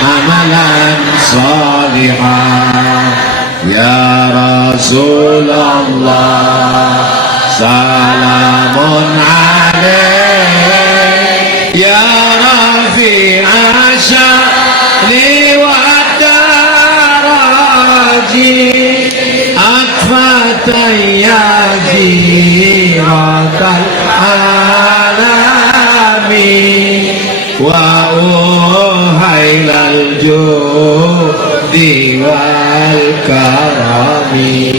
amalan salihah. Ya Rasulullah salamun alaik, ya rafi'a sya'ni wa daraji, akfatan ya jiratal alamin, wa uhailal judi wal karami,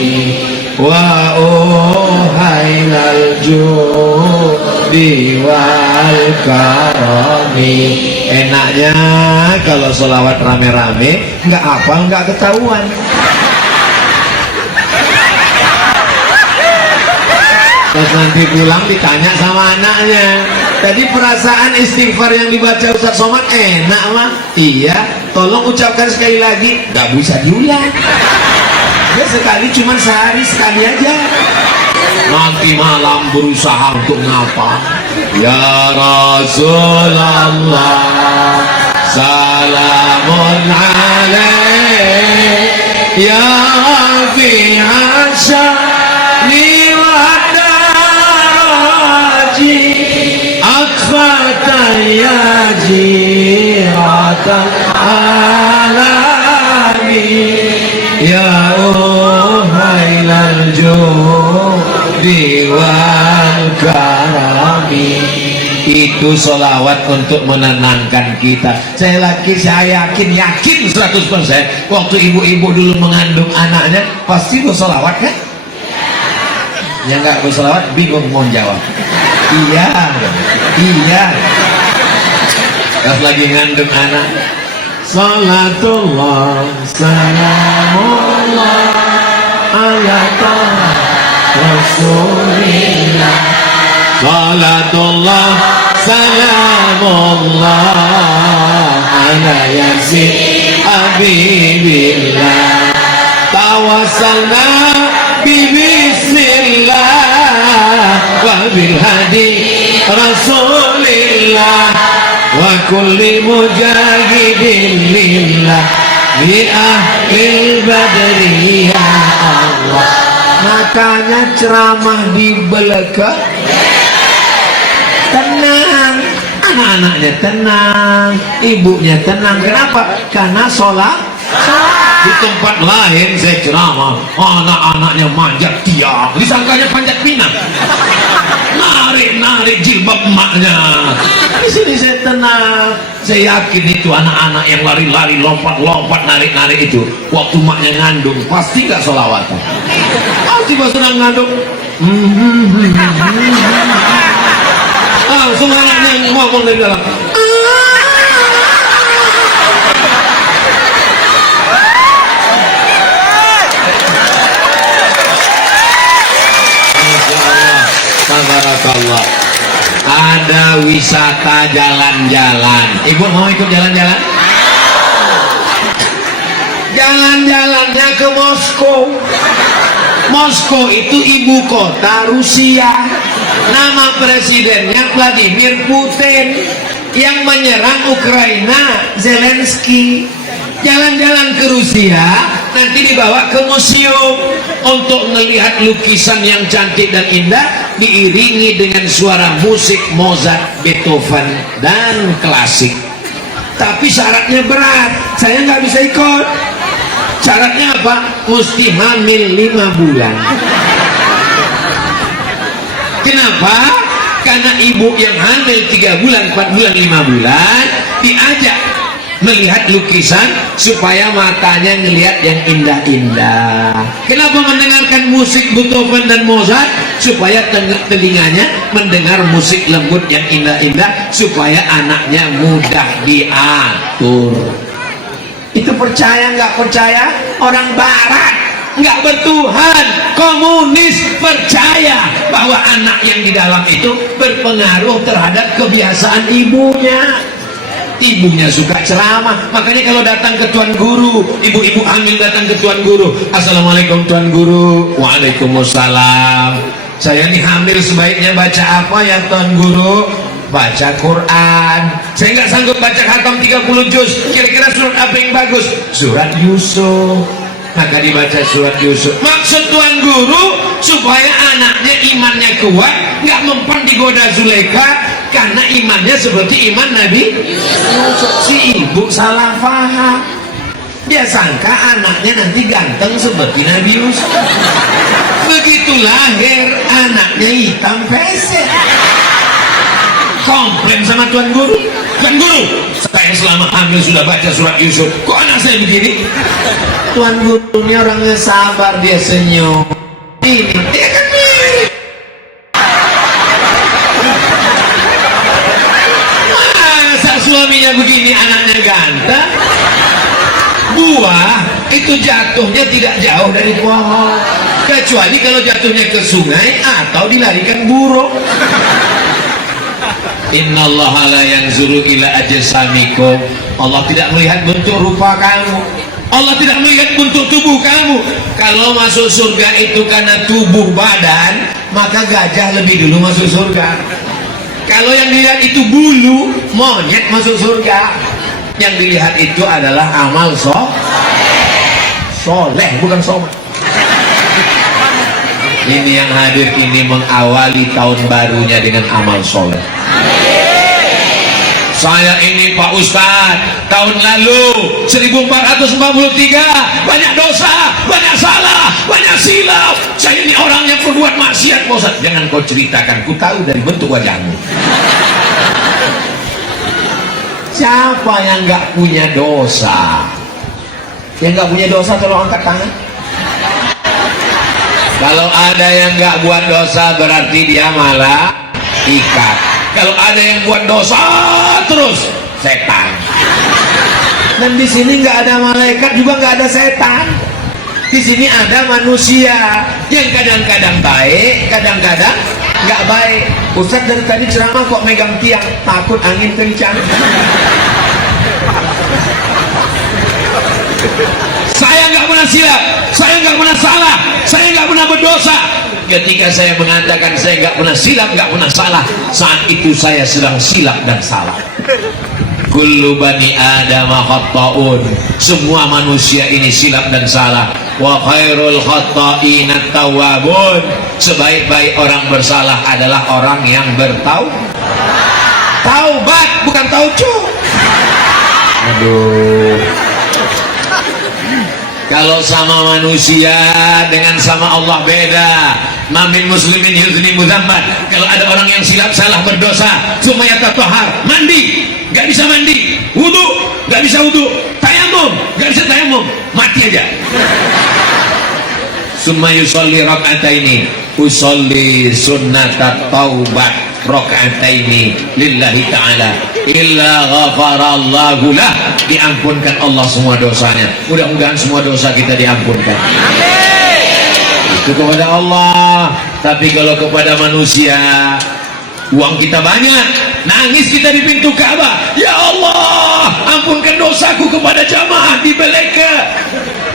wa uhailal judi wal karami. Enaknya kalau sholawat rame-rame, nggak hafal, nggak ketahuan. Terus nanti pulang ditanya sama anaknya, tadi perasaan istighfar yang dibaca Ustaz Somad enak mah? Iya, tolong ucapkan sekali lagi. Gak bisa diulang ya, sekali cuman sehari sekali aja. Nanti malam berusaha untuk ngapa. Ya Rasulullah salamun alaik, ya rafi'a sya'ni wa akfatan ya jiratal alamin, ya uhailal judi wal karami. Itu sholawat untuk menenangkan kita. Saya yakin 100% waktu ibu-ibu dulu mengandung anaknya pasti bersolawat kan? Yang nggak bersolawat bingung mau jawab. Iya, iya. Pas lagi ngandung anak, salatullah salamullah ala rasulillah, salatullah salamullah ala yasin habibillah, tawassalna bismillah wa bil hadi rasulillah wa kulli mujahidin lillah bi ahlil badri ya Allah. Makanya ceramah di Beleka tenang, anak-anaknya tenang, ibunya tenang. Kenapa? Karena sholat. Di tempat lain saya ceramah, anak-anaknya manjat tiang, disangkanya panjat pinang, narik jilbab emaknya. Di sini saya tenang, saya yakin itu anak-anak yang lari-lari, lompat-lompat, narik-narik itu, waktu emaknya ngandung pasti gak sholawatan. Pasti pas sedang ngandung, langsung anaknya ngomong dari dalam. Tabarakallah. Ada wisata jalan-jalan. Ibu mau ikut jalan-jalan? Jalan-jalannya ke Moskow. Moskow itu ibu kota Rusia. Nama presidennya Vladimir Putin. Yang menyerang Ukraina Zelensky. Jalan-jalan ke Rusia, nanti dibawa ke museum untuk melihat lukisan yang cantik dan indah, diiringi dengan suara musik Mozart, Beethoven, dan klasik. Tapi syaratnya berat, saya nggak bisa ikut. Syaratnya apa? Mesti hamil 5 bulan. Kenapa? Karena ibu yang hamil 3 bulan, 4 bulan, 5 bulan diajak melihat lukisan supaya matanya ngelihat yang indah-indah. Kenapa mendengarkan musik Beethoven dan Mozart? Supaya telinganya mendengar musik lembut yang indah-indah, supaya anaknya mudah diatur. Itu percaya nggak percaya? Orang Barat nggak bertuhan, komunis percaya bahwa anak yang di dalam itu berpengaruh terhadap kebiasaan ibunya. Ibunya suka ceramah, makanya kalau datang ke tuan guru, ibu-ibu hamil datang ke tuan guru, assalamualaikum tuan guru. Waalaikumsalam. Saya ini hamil, sebaiknya baca apa ya tuan guru? Baca Quran. Saya nggak sanggup baca khatam 30 juz. Kira-kira surat apa yang bagus? Surat Yusuf. Maka dibaca surat Yusuf. Maksud tuan guru supaya anaknya imannya kuat, nggak mempan digoda Zulaikha, karena imannya seperti iman Nabi Yusuf. Si ibu salah paham, dia sangka anaknya nanti ganteng seperti Nabi Yusuf. Begitu lahir anaknya hitam pesek. Komplain sama tuan guru, tuan guru, saya selama hamil sudah baca surat Yusuf, kok anak saya begini? Tuan guru ini orangnya sabar, dia senyum. Ini dia kan mirip. Masa suaminya begini, anaknya ganteng? Buah itu jatuhnya tidak jauh dari pohon, kecuali kalau jatuhnya ke sungai atau dilarikan burung. Innallaha la yanzuru ila ajsamikum. Allah tidak melihat bentuk rupa kamu. Allah tidak melihat bentuk tubuh kamu. Kalau masuk surga itu karena tubuh badan, maka gajah lebih dulu masuk surga. Kalau yang dilihat itu bulu, monyet masuk surga. Yang dilihat itu adalah amal soleh, bukan somat. Ini yang hadir ini mengawali tahun barunya dengan amal soleh. Saya ini Pak Ustadz, tahun lalu 1443 banyak dosa, banyak salah, banyak silap. Saya ini orang yang berbuat maksiat, Pak Ustadz. Jangan kau ceritakan, ku tahu dari bentuk wajahmu. Siapa yang nggak punya dosa? Yang nggak punya dosa tolong angkat tangan. Kalau ada yang nggak buat dosa berarti dia malah ikat. Kalau ada yang buat dosa terus, setan. Dan di sini nggak ada malaikat juga nggak ada setan. Di sini ada manusia yang kadang-kadang baik, kadang-kadang nggak baik. Ustadz dari tadi ceramah kok megang tiang, takut angin kencang. Saya nggak pernah silap, saya nggak pernah salah, saya nggak pernah berdosa. Ketika saya mengatakan saya nggak pernah silap, nggak pernah salah, saat itu saya sedang silap dan salah. Kullu bani Adam khata'un. Semua manusia ini silap dan salah. Wa khairul khata'in at-tawwabun. Sebaik-baik orang bersalah adalah orang yang taubat, bukan taucu. Aduh. Kalau sama manusia dengan sama Allah beda. Mamin muslimin yuzni muzammat. Kalau ada orang yang silap salah berdosa, sumaya tatahhar, mandi, nggak bisa mandi, wudu, nggak bisa wudu, tayamum, nggak bisa tayamum, mati aja. Summa yusolli raka'ataini, usolli sunnatat taubat raka'ataini lillahi ta'ala illa ghafarallahu lah. Diampunkan Allah semua dosanya. Mudah-mudahan semua dosa kita diampunkan. Itu kepada Allah. Tapi kalau kepada manusia, uang kita banyak, nangis kita di pintu Ka'bah, ya Allah ampunkan dosaku kepada jamaah di Beleka,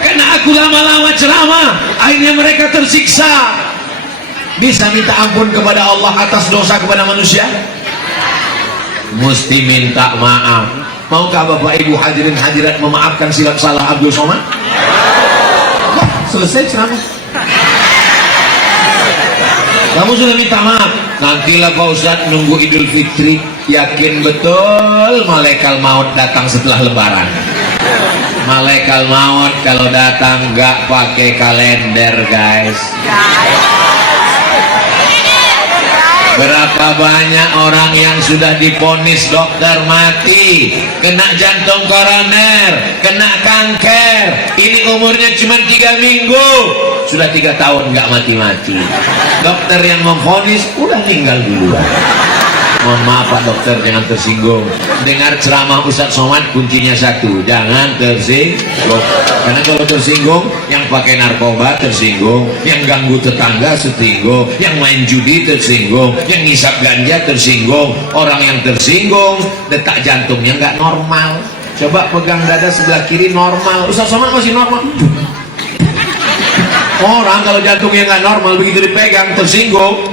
karena aku lama-lama ceramah, akhirnya mereka tersiksa. Bisa minta ampun kepada Allah atas dosa kepada manusia? Mesti minta maaf. Maukah Bapak Ibu hadirin hadirat memaafkan silap salah Abdul Somad? Selesai ceramah. Kamu sudah minta maaf. Nantilah Pak Ustadz nunggu Idul Fitri. Yakin betul malaikat maut datang setelah lebaran. Malaikat maut kalau datang gak pakai kalender, guys. Berapa banyak orang yang sudah divonis dokter mati, kena jantung koroner, kena kanker, ini umurnya cuma 3 minggu, sudah 3 tahun nggak mati-mati. Dokter yang memvonis udah meninggal duluan. Mohon maaf Pak Dokter, jangan tersinggung. Dengar ceramah Ustadz Somad kuncinya satu, jangan tersinggung. Karena kalau tersinggung, yang pakai narkoba tersinggung, yang ganggu tetangga tersinggung, yang main judi tersinggung, yang ngisap ganja tersinggung. Orang yang tersinggung, detak jantungnya nggak normal. Coba pegang dada sebelah kiri normal. Ustadz Somad masih normal. Orang kalau jantungnya nggak normal, begitu dipegang tersinggung.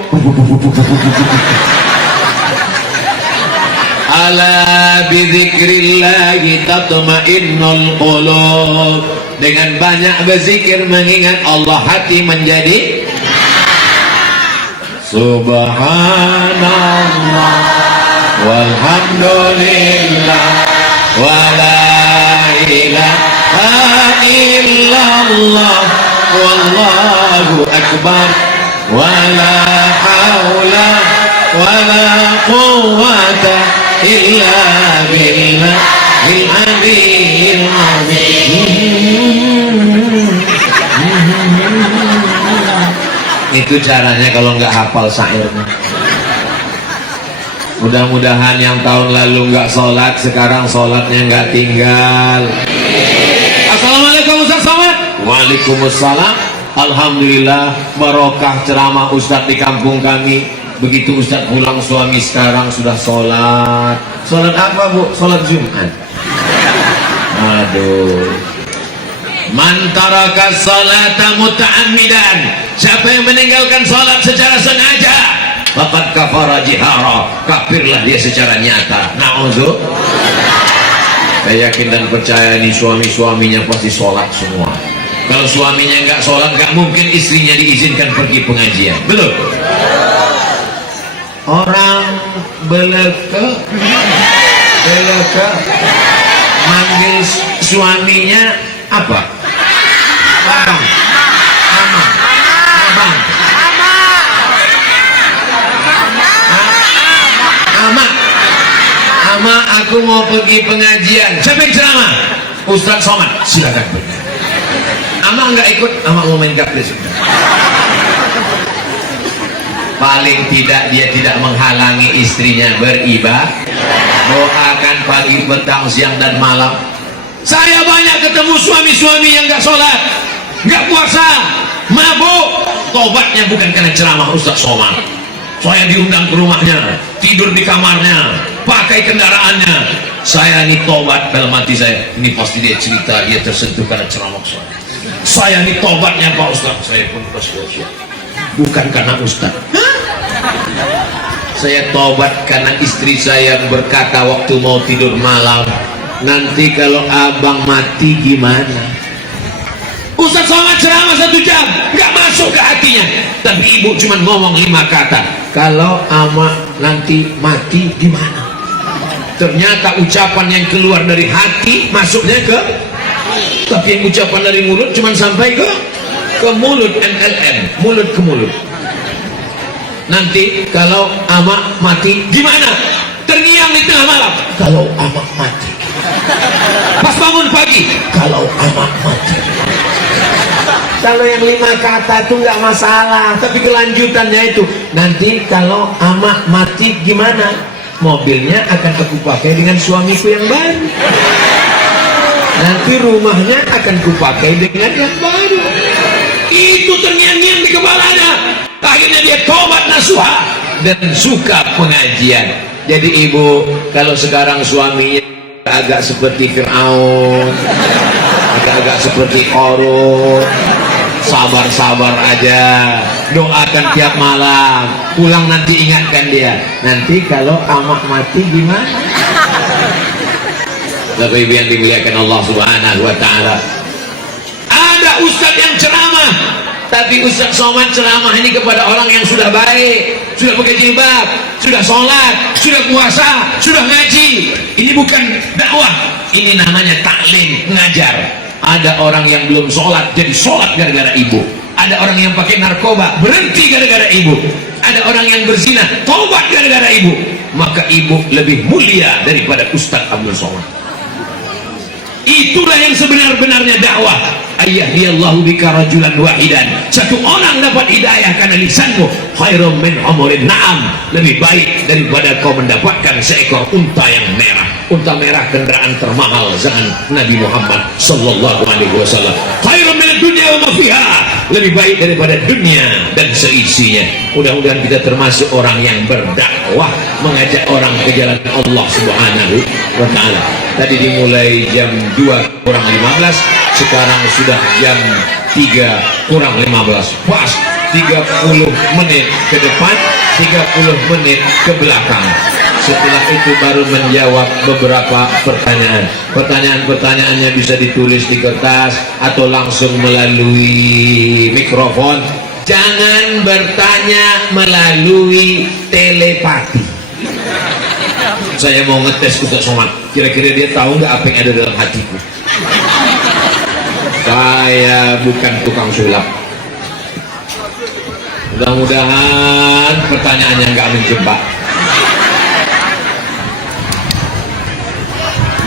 Ala bidzikrillahi tatma'innul qulub. Dengan banyak berzikir mengingat Allah, hati menjadi subhanallah walhamdulillah wala ilaha illallah wallahu akbar wala haula wala quwwata illa billahil aliyyil azim. Itu caranya kalau nggak hafal syairnya. Mudah-mudahan yang tahun lalu nggak sholat, sekarang sholatnya nggak tinggal. Assalamualaikum Ustaz Somad. Waalaikumsalam. Alhamdulillah barokah ceramah Ustadz di kampung kami. Begitu Ustadz pulang, suami sekarang sudah sholat. Sholat apa Bu? Sholat Jumat. Aduh. Man taraka sholata muta'ammidan, siapa yang meninggalkan sholat secara sengaja, faqad kafara jihara, kafirlah dia secara nyata. Na'udzu. Saya yakin dan percaya nih suami-suaminya pasti sholat semua. Kalau suaminya nggak sholat, nggak mungkin istrinya diizinkan pergi pengajian. Belum. Orang beleke manggil suaminya apa? Abang, Mama, Abang, Ama, aku mau pergi pengajian. Siapa yang ceramah? Ustadz Somad. Silakan pergi. Ama nggak ikut, Ama mau main gaples. Paling tidak dia tidak menghalangi istrinya beribadah. Doakan pagi, petang, siang dan malam. Saya banyak ketemu suami-suami yang nggak sholat, nggak puasa, mabuk. Tobatnya bukan karena ceramah Ustadz Somad. Saya diundang ke rumahnya, tidur di kamarnya, pakai kendaraannya. Saya ini tobat dalam hati saya. Ini pasti dia cerita dia tersentuh karena ceramah saya. Saya ini tobatnya Pak Ustadz. Saya pun bersyukur. Bukan karena Ustadz. Saya tobat karena istri saya berkata waktu mau tidur malam, nanti kalau abang mati gimana? Ustadz Somad ceramah 1 jam, nggak masuk ke hatinya. Tapi ibu cuma ngomong 5 kata, kalau ama nanti mati gimana? Ternyata ucapan yang keluar dari hati masuknya ke, tapi yang ucapan dari mulut cuma sampai ke mulut. MLM, mulut ke mulut. Nanti kalau ama mati gimana? Terngiang di tengah malam, kalau ama mati. Pas bangun pagi, kalau ama mati. Kalau yang 5 kata itu nggak masalah, tapi kelanjutannya itu, nanti kalau ama mati gimana? Mobilnya akan aku pakai dengan suamiku yang baru. Nanti rumahnya akan kupakai dengan yang baru. Itu terngiang-ngiang di kepalanya. Akhirnya dia tobat nasuha dan suka pengajian. Jadi ibu, kalau sekarang suaminya agak seperti Fir'aun, agak-agak seperti Qarun. Sabar-sabar aja, doakan tiap malam, pulang nanti ingatkan dia, nanti kalau amak mati gimana. Bapak Ibu yang dimuliakan Allah Subhanahu wa Ta'ala, ada ustadz yang ceramah, tapi Ustadz Somad ceramah ini kepada orang yang sudah baik, sudah pakai jilbab, sudah sholat, sudah puasa, sudah ngaji. Ini bukan dakwah, ini namanya taklim, ngajar. Ada orang yang belum sholat jadi sholat gara-gara ibu. Ada orang yang pakai narkoba berhenti gara-gara ibu. Ada orang yang berzina tobat gara-gara ibu. Maka ibu lebih mulia daripada Ustadz Abdul Somad. Itulah yang sebenar-benarnya dakwah. Ayyadiyallahu bika rajulan wahidan, satu orang dapat hidayah karena lisanmu, khairum min umurin na'am, lebih baik daripada kau mendapatkan seekor unta yang merah. Unta merah kendaraan termahal zaman Nabi Muhammad sallallahu alaihi wasallam. Khairum min dunya wa ma fiha, lebih baik daripada dunia dan seisinya. Mudah-mudahan kita termasuk orang yang berdakwah, mengajak orang ke jalan Allah Subhanahu wa Ta'ala. Tadi dimulai jam 2 kurang 15, sekarang sudah jam 3 kurang 15, pas 30 menit ke depan, 30 menit ke belakang. Setelah itu baru menjawab beberapa pertanyaan. Pertanyaan-pertanyaannya bisa ditulis di kertas atau langsung melalui mikrofon. Jangan bertanya melalui telepati. Saya mau ngetes Ustadz Somad, kira-kira dia tahu nggak apa yang ada dalam hatiku. Saya bukan tukang sulap. Mudah-mudahan pertanyaannya nggak menjebak.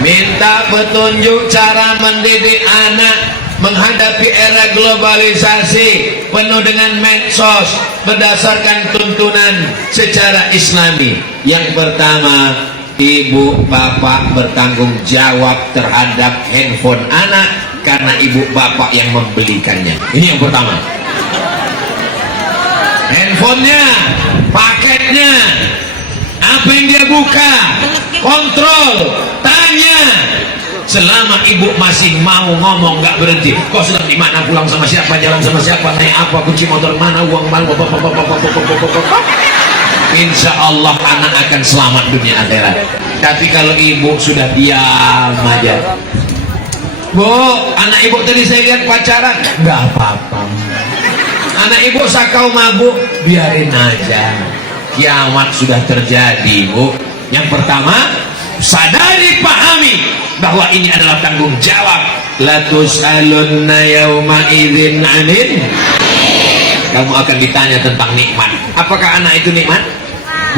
Minta petunjuk cara mendidik anak menghadapi era globalisasi penuh dengan medsos berdasarkan tuntunan secara Islami. Yang pertama, ibu bapak bertanggung jawab terhadap handphone anak karena ibu bapak yang membelikannya. Ini yang pertama. Handphonenya, paketnya, apa yang dia buka, kontrol, tanya. Selama ibu masih mau ngomong nggak berhenti, kau sedang di mana, pulang sama siapa, jalan sama siapa, naik apa, kunci motor mana, uang mana, insya Allah anak akan selamat dunia akhirat. Tapi kalau ibu sudah diam aja, Bu, anak ibu tadi saya lihat pacaran, nggak apa-apa. Anak ibu sakau mabuk, biarin aja. Kiamat sudah terjadi, Bu. Yang pertama, sadari, pahami bahwa ini adalah tanggung jawab. La tus'alunna yawma idzin 'anil. Kamu akan ditanya tentang nikmat. Apakah anak itu nikmat?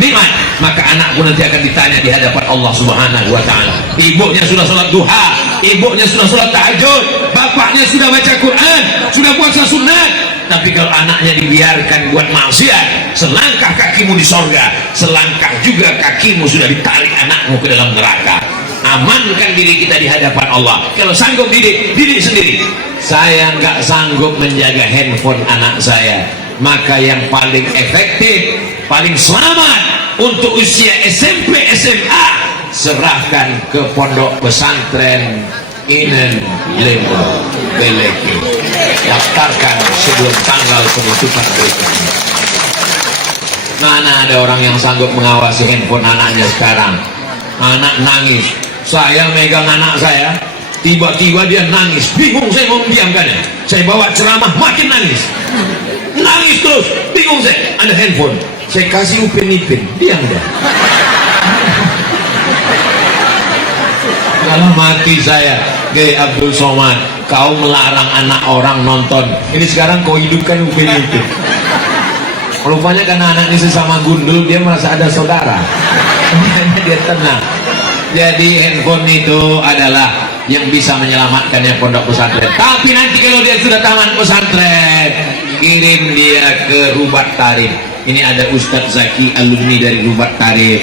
Nikmat. Maka anakku nanti akan ditanya di hadapan Allah Subhanahu wa Ta'ala. Ibunya sudah sholat duha, ibunya sudah sholat tahajud, bapaknya sudah baca Quran, sudah puasa sunat. Tapi kalau anaknya dibiarkan buat maksiat, selangkah kakimu di sorga, selangkah juga kakimu sudah ditarik anakmu ke dalam neraka. Amankan diri kita di hadapan Allah. Kalau sanggup didik, didik sendiri. Saya nggak sanggup menjaga handphone anak saya, maka yang paling efektif, paling selamat untuk usia SMP SMA, serahkan ke pondok pesantren Inen Lemo Beleki. Daftarkan sebelum tanggal penutupan berikutnya. Mana ada orang yang sanggup mengawasi handphone anaknya sekarang? Anak nangis, saya megang anak saya, tiba-tiba dia nangis, bingung saya mau mendiamkannya. Saya bawa ceramah, makin nangis, nangis terus, bingung saya. Ada handphone, saya kasih upin-ipin, diam dah. Kalau mati saya, Kiai Abdul Somad, kau melarang anak orang nonton. Ini sekarang kau hidupkan upin-ipin. Rupanya karena anak ini sesama gundul, dia merasa ada saudara. Makanya dia tenang. Jadi handphone itu adalah yang bisa menyelamatkannya pondok pesantren. Tapi nanti kalau dia sudah tamat pesantren, kirim dia ke Rubat Tarif. Ini ada Ustadz Zaki, alumni dari Rubat Tarif,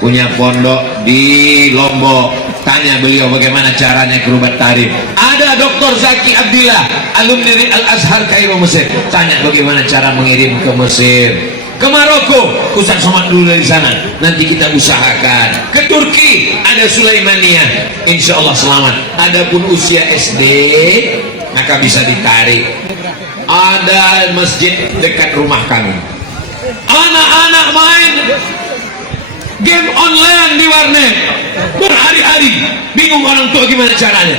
punya pondok di Lombok. Tanya beliau bagaimana caranya ke Rubat Tarif. Ada Dr. Zaki Abdillah, alumni dari Al-Azhar Kairo Mesir. Tanya bagaimana cara mengirim ke Mesir. Ke Maroko, Ustaz Somad dulu dari sana. Nanti kita usahakan. Ke Turki, ada Sulaimaniyah. Insya Allah selamat. Adapun usia SD, maka bisa ditarik. Ada masjid dekat rumah kami. Anak-anak main game online di warnet berhari-hari, bingung orang tua gimana caranya.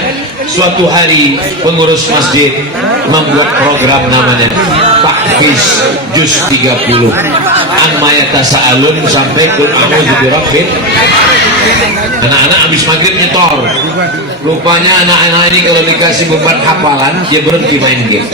Suatu hari pengurus masjid membuat program namanya Tahfiz Juz 30 an mayatasa'alun sampai kul a'udzu birabbil. Anak-anak habis maghrib nyetor. Rupanya anak-anak ini kalau dikasih beban hafalan, dia berhenti main game.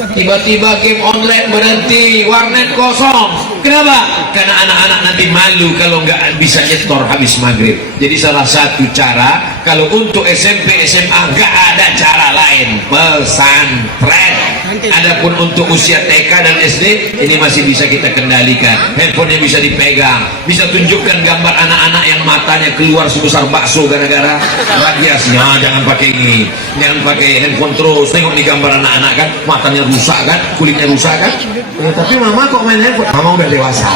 Tiba-tiba game online berhenti, warnet kosong. Kenapa? Karena anak-anak nanti malu kalau nggak bisa nyetor habis maghrib. Jadi salah satu cara, kalau untuk SMP SMA nggak ada cara lain, pesantren. Adapun untuk usia TK dan SD, ini masih bisa kita kendalikan. Handphonenya bisa dipegang, bisa tunjukkan gambar anak-anak yang matanya keluar sebesar bakso gara-gara radiasinya. Jangan pakai ini, jangan pakai handphone terus. Tengok di gambar anak-anak kan, matanya rusak kan, kulitnya rusak kan. Ya, tapi mama kok main handphone? Mama udah dewasa.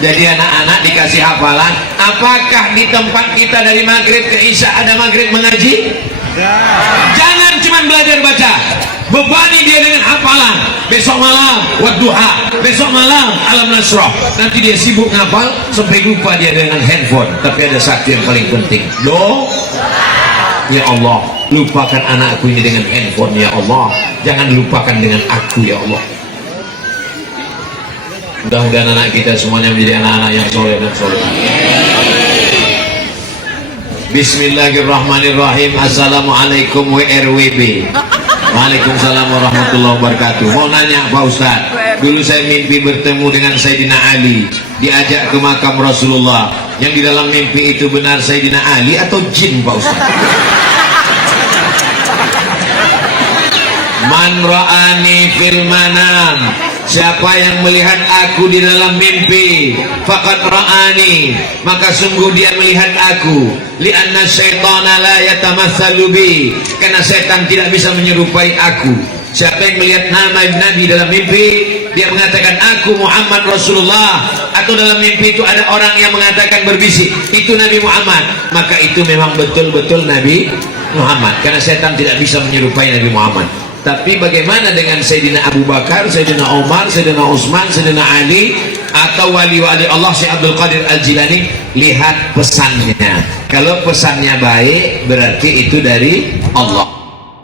Jadi anak-anak dikasih hafalan. Apakah di tempat kita dari maghrib ke isya ada maghrib mengaji? Jangan cuma belajar baca, bebani dia dengan hafalan. Besok malam wadduha, besok malam alam nasrah. Nanti dia sibuk ngapal sampai lupa dia dengan handphone. Tapi ada satu yang paling penting, ya Allah, lupakan anakku ini dengan handphone ya Allah, jangan lupakan dengan aku ya Allah. Mudah-mudahan anak kita semuanya menjadi anak-anak yang soleh dan soleh. Bismillahirrahmanirrahim. Assalamualaikum WRWB. Waalaikumsalam warahmatullahi wabarakatuh. Mau nanya Pak Ustaz, dulu saya mimpi bertemu dengan Sayyidina Ali, diajak ke makam Rasulullah. Yang di dalam mimpi itu benar Sayyidina Ali atau jin Pak Ustaz? Man ra'ani fil manam, siapa yang melihat aku di dalam mimpi, faqad ra'ani, maka sungguh dia melihat aku. Li'anna syaitana la yatamatsalu bi, karena setan tidak bisa menyerupai aku. Siapa yang melihat nama Nabi dalam mimpi, dia mengatakan aku Muhammad Rasulullah, atau dalam mimpi itu ada orang yang mengatakan berbisik itu Nabi Muhammad, maka itu memang betul-betul Nabi Muhammad, karena setan tidak bisa menyerupai Nabi Muhammad. Tapi bagaimana dengan Sayyidina Abu Bakar, Sayyidina Umar, Sayyidina Utsman, Sayyidina Ali, atau wali-wali Allah Syekh Abdul Qadir Al-Jilani? Lihat pesannya. Kalau pesannya baik, berarti itu dari Allah.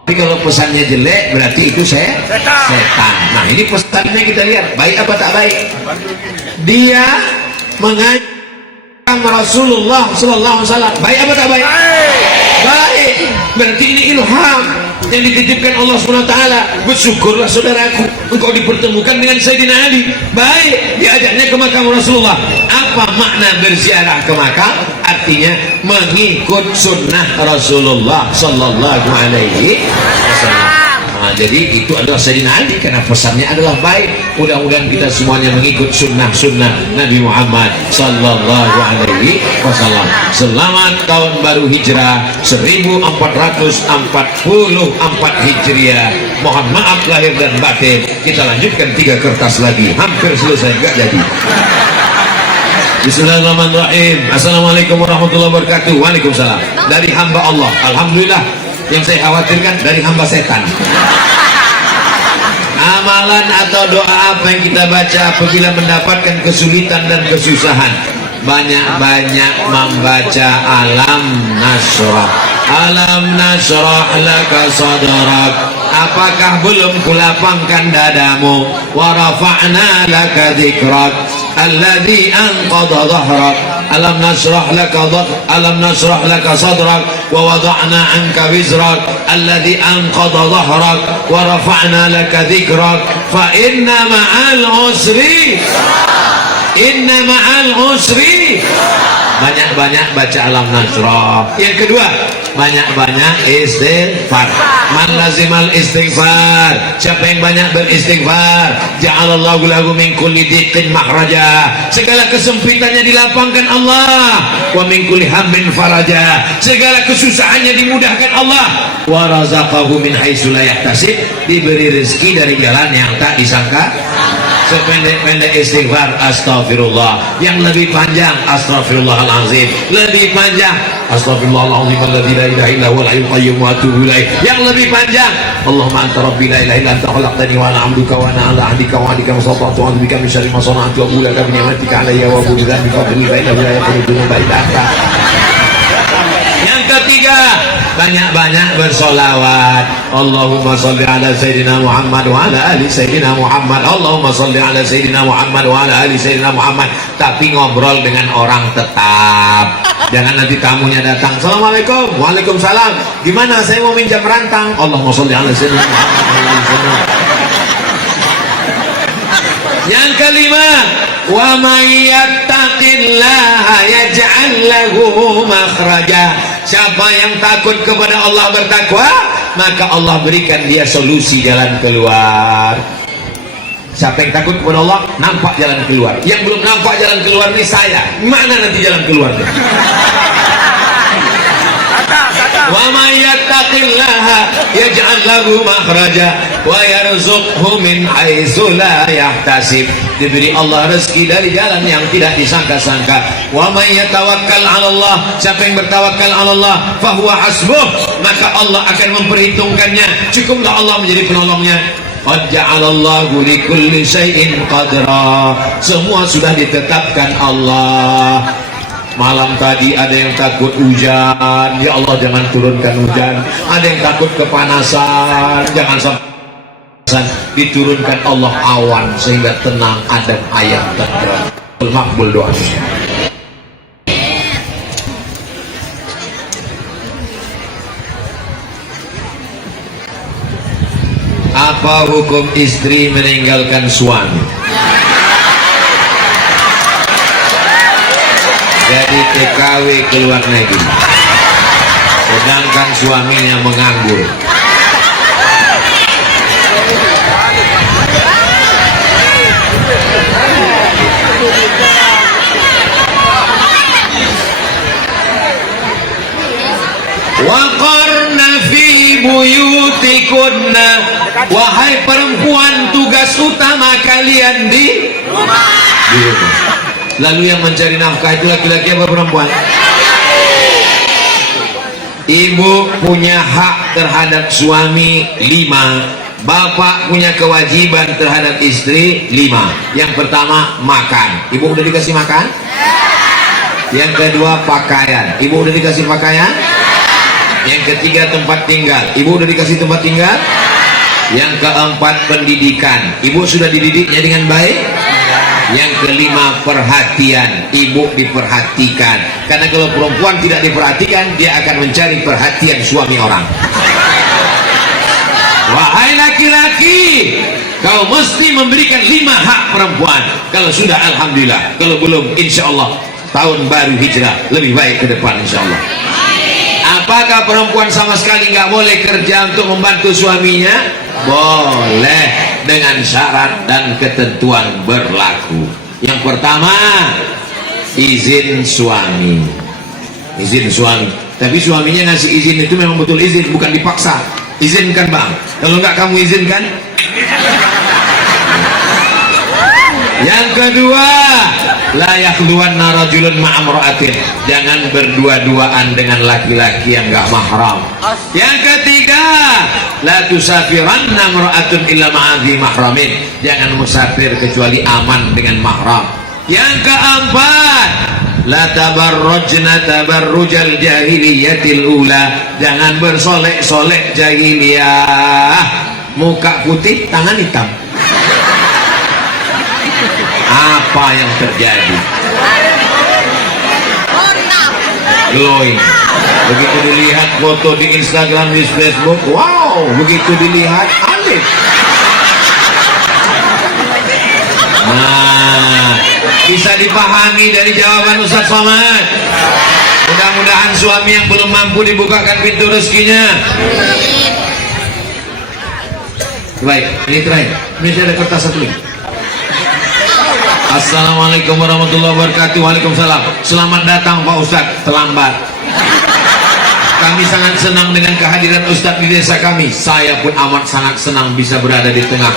Tapi kalau pesannya jelek, berarti itu setan. Nah, ini pesannya kita lihat, baik apa tak baik. Dia mengajak Rasulullah Sallallahu Alaihi Wasallam, baik apa tak baik? Baik. Berarti ini ilham yang dititipkan Allah SWT. Bersyukurlah saudaraku, engkau dipertemukan dengan Sayyidina Ali. Baik, diajaknya ke makam Rasulullah. Apa makna berziarah ke makam? Artinya mengikut sunnah Rasulullah Sallallahu Alaihi Wasallam. Nah, jadi itu adalah Sayyidina Ali, karena pesannya adalah baik. Mudah-mudahan kita semuanya mengikut sunnah-sunnah Nabi Muhammad Sallallahu Alaihi Wasallam. Selamat tahun baru Hijrah 1444 Hijriah. Mohon maaf lahir dan batin. Kita lanjutkan 3 kertas lagi. Hampir selesai, enggak jadi. Bismillahirrahmanirrahim. Assalamualaikum warahmatullahi wabarakatuh. Waalaikumsalam. Dari hamba Allah, alhamdulillah. Yang saya khawatirkan dari hamba setan. Amalan atau doa apa yang kita baca apabila mendapatkan kesulitan dan kesusahan? Banyak-banyak membaca alam nasrah. Alam nasrah laka sadrak. Apakah belum kulapangkan dadamu? Wa rafa'na laka dzikrak alladzi anqadha dhahrak. Alam nasrah laka sadrak wa wada'na anka wizrak alladzi anqadha dhahrak wa rafa'na laka dzikrak fa inna ma'al usri. Banyak-banyak baca alam nasrah. Yang kedua, banyak-banyak istighfar. Man lazimal istighfar, siapa yang banyak beristighfar, ja'alallahu lahu min kulli dhiqin makhraja, segala kesempitannya dilapangkan Allah, wa min kulli hammin faraja, segala kesusahannya dimudahkan Allah, wa razaqahu min haitsu la yahtasib, diberi rezeki dari jalan yang tak disangka. Sependek-pendek istighfar astagfirullah, yang lebih panjang astagfirullahalazim, lebih panjang astagfirullahalazim alladzi la ilaha illa huwal hayyul qayyum wa atubu ilaih, yang lebih panjang Allahumma anta rabbi la ilaha illa anta khalaqtani wa ana 'abduka wa ana 'ala 'ahdika wa 'adika wa sata'tu bika min syarri ma sana'tu wa a'udzu bika min ni'matika 'alayya wa a'udzu bika min fadlika innahu la yaghfiru dzunuba illa anta. Yang ketiga, banyak-banyak bersolawat. Allahumma salli ala Sayyidina Muhammad wa ala ali Sayyidina Muhammad. Allahumma salli ala Sayyidina Muhammad wa ala ali Sayyidina Muhammad. Tapi ngobrol dengan orang tetap. Jangan nanti tamunya datang, Assalamualaikum, Waalaikumsalam, gimana saya mau minjam rantang. Allahumma salli ala Sayyidina Muhammad. Yang kelima, wa may yattaqillaha yaj'al lahu makhraja. Siapa yang takut kepada Allah, bertakwa, maka Allah berikan dia solusi jalan keluar. Siapa yang takut kepada Allah, nampak jalan keluar. Yang belum nampak jalan keluar ini saya. Mana nanti jalan keluarnya? Wa may yattaqillaha yaj'al lahu makhraja wa yarzuqhu min haitsu la yahtasib. Diberi Allah rezeki dari jalan yang tidak disangka-sangka. Wa may yatawakkal 'ala Allah, siapa yang bertawakal 'ala Allah, fahuwa hasbuh, maka Allah akan memperhitungkannya. Cukuplah Allah menjadi penolongnya. Qad ja'alallahu likulli syai'in qadra, semua sudah ditetapkan Allah. Malam tadi ada yang takut hujan, ya Allah jangan turunkan hujan. Ada yang takut kepanasan, jangan sampai diturunkan Allah awan sehingga tenang, adem, ayam, tenteram. Makbul doa. Apa hukum istri meninggalkan suami? Jadi TKW ke luar negeri, sedangkan suaminya menganggur. Waqarna fi buyutikunna, wahai perempuan, tugas utama kalian di rumah. Lalu yang mencari nafkah itu laki-laki apa perempuan? Ibu punya hak terhadap suami 5, bapak punya kewajiban terhadap istri 5. Yang pertama makan, ibu udah dikasih makan? Yang kedua pakaian, ibu udah dikasih pakaian? Yang ketiga tempat tinggal, ibu udah dikasih tempat tinggal? Yang keempat pendidikan, ibu sudah dididiknya dengan baik? Yang kelima perhatian, ibu diperhatikan. Karena kalau perempuan tidak diperhatikan, dia akan mencari perhatian suami orang. Wahai laki-laki, kau mesti memberikan 5 hak perempuan. Kalau sudah alhamdulillah, kalau belum insya Allah tahun baru hijrah lebih baik ke depan insya Allah. Apakah perempuan sama sekali nggak boleh kerja untuk membantu suaminya? Boleh, dengan syarat dan ketentuan berlaku. Yang pertama, izin suami. Izin suami. Tapi suaminya ngasih izin itu memang betul izin, bukan dipaksa. Izinkan bang, kalau nggak kamu izinkan. Yang kedua, la yakhluwanna rajulun ma'amra'atin, jangan berdua-duaan dengan laki-laki yang enggak mahram. Yang ketiga, la tusafiranna mar'atun illa ma'adhi mahramin, jangan musafir kecuali aman dengan mahram. Yang keempat, la tabarrujna tabarrujal jahiliyatil ula, jangan bersolek-solek jahiliyah, muka putih tangan hitam. Apa yang terjadi? Glowing. Begitu dilihat foto di Instagram, di Facebook, wow, begitu dilihat alif. Nah, bisa dipahami dari jawaban Ustaz Somad. Mudah-mudahan suami yang belum mampu dibukakan pintu rezekinya. Baik, ini terakhir. Ini saya ada kertas satu lagi. Assalamualaikum warahmatullahi wabarakatuh. Waalaikumsalam. Selamat datang Pak Ustadz, terlambat. Kami sangat senang dengan kehadiran Ustadz di desa kami. Saya pun amat sangat senang bisa berada di tengah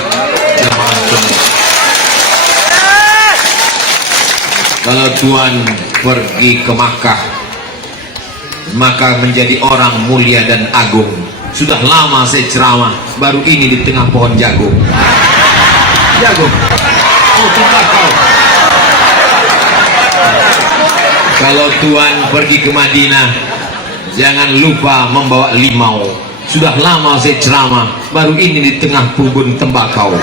jamaah semua. Kalau Tuhan pergi ke Makkah, maka menjadi orang mulia dan agung. Sudah lama saya ceramah, baru ini di tengah pohon jagung. Jagung. Oh, tembakau. Kalau Tuhan pergi ke Madinah, jangan lupa membawa limau. Sudah lama saya ceramah, baru ini di tengah kebun tembakau.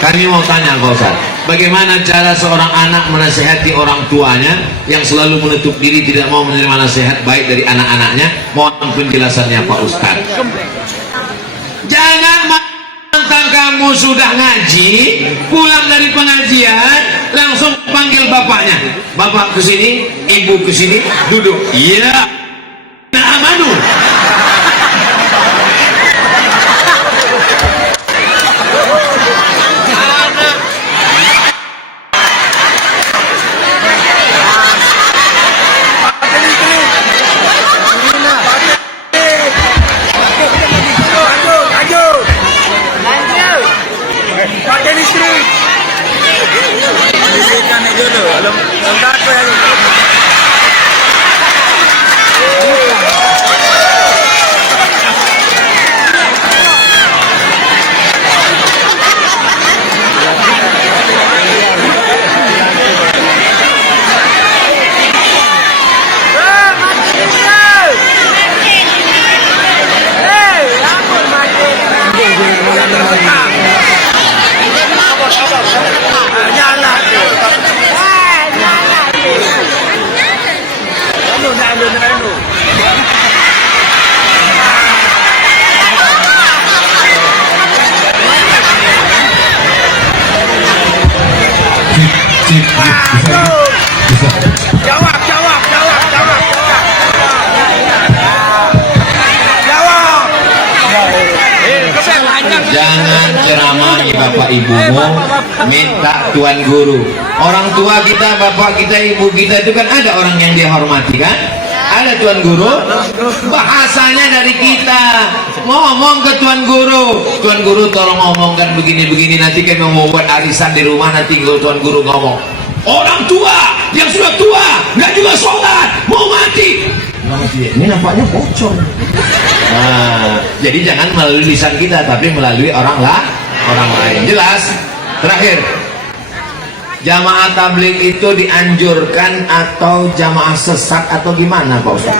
Kami mau tanya Pak Ustaz, bagaimana cara seorang anak menasihati orang tuanya yang selalu menutup diri, tidak mau menerima nasihat baik dari anak-anaknya? Mohon penjelasannya Pak Ustaz. Jangan mentang kamu sudah ngaji, pulang dari pengajian langsung panggil bapaknya. Bapak ke sini, ibu ke sini, duduk. Iya. Nah, amanu. Jangan ceramahi bapak ibumu, minta tuan guru. Orang tua kita, bapak kita, ibu kita itu kan ada orang yang dia hormati kan? Ada tuan guru, bahasanya dari kita. Ngomong ke tuan guru tolong ngomongkan begini-begini, nanti kami mau buat arisan di rumah, nanti kalau tuan guru ngomong, orang tua yang sudah tua, nggak juga sholat, mau mati. Ini nampaknya bocor. Nah, jadi jangan melalui lisan kita, tapi melalui orang lain. Jelas? Terakhir, jamaah tabligh itu dianjurkan atau jamaah sesat atau gimana Pak Ustaz?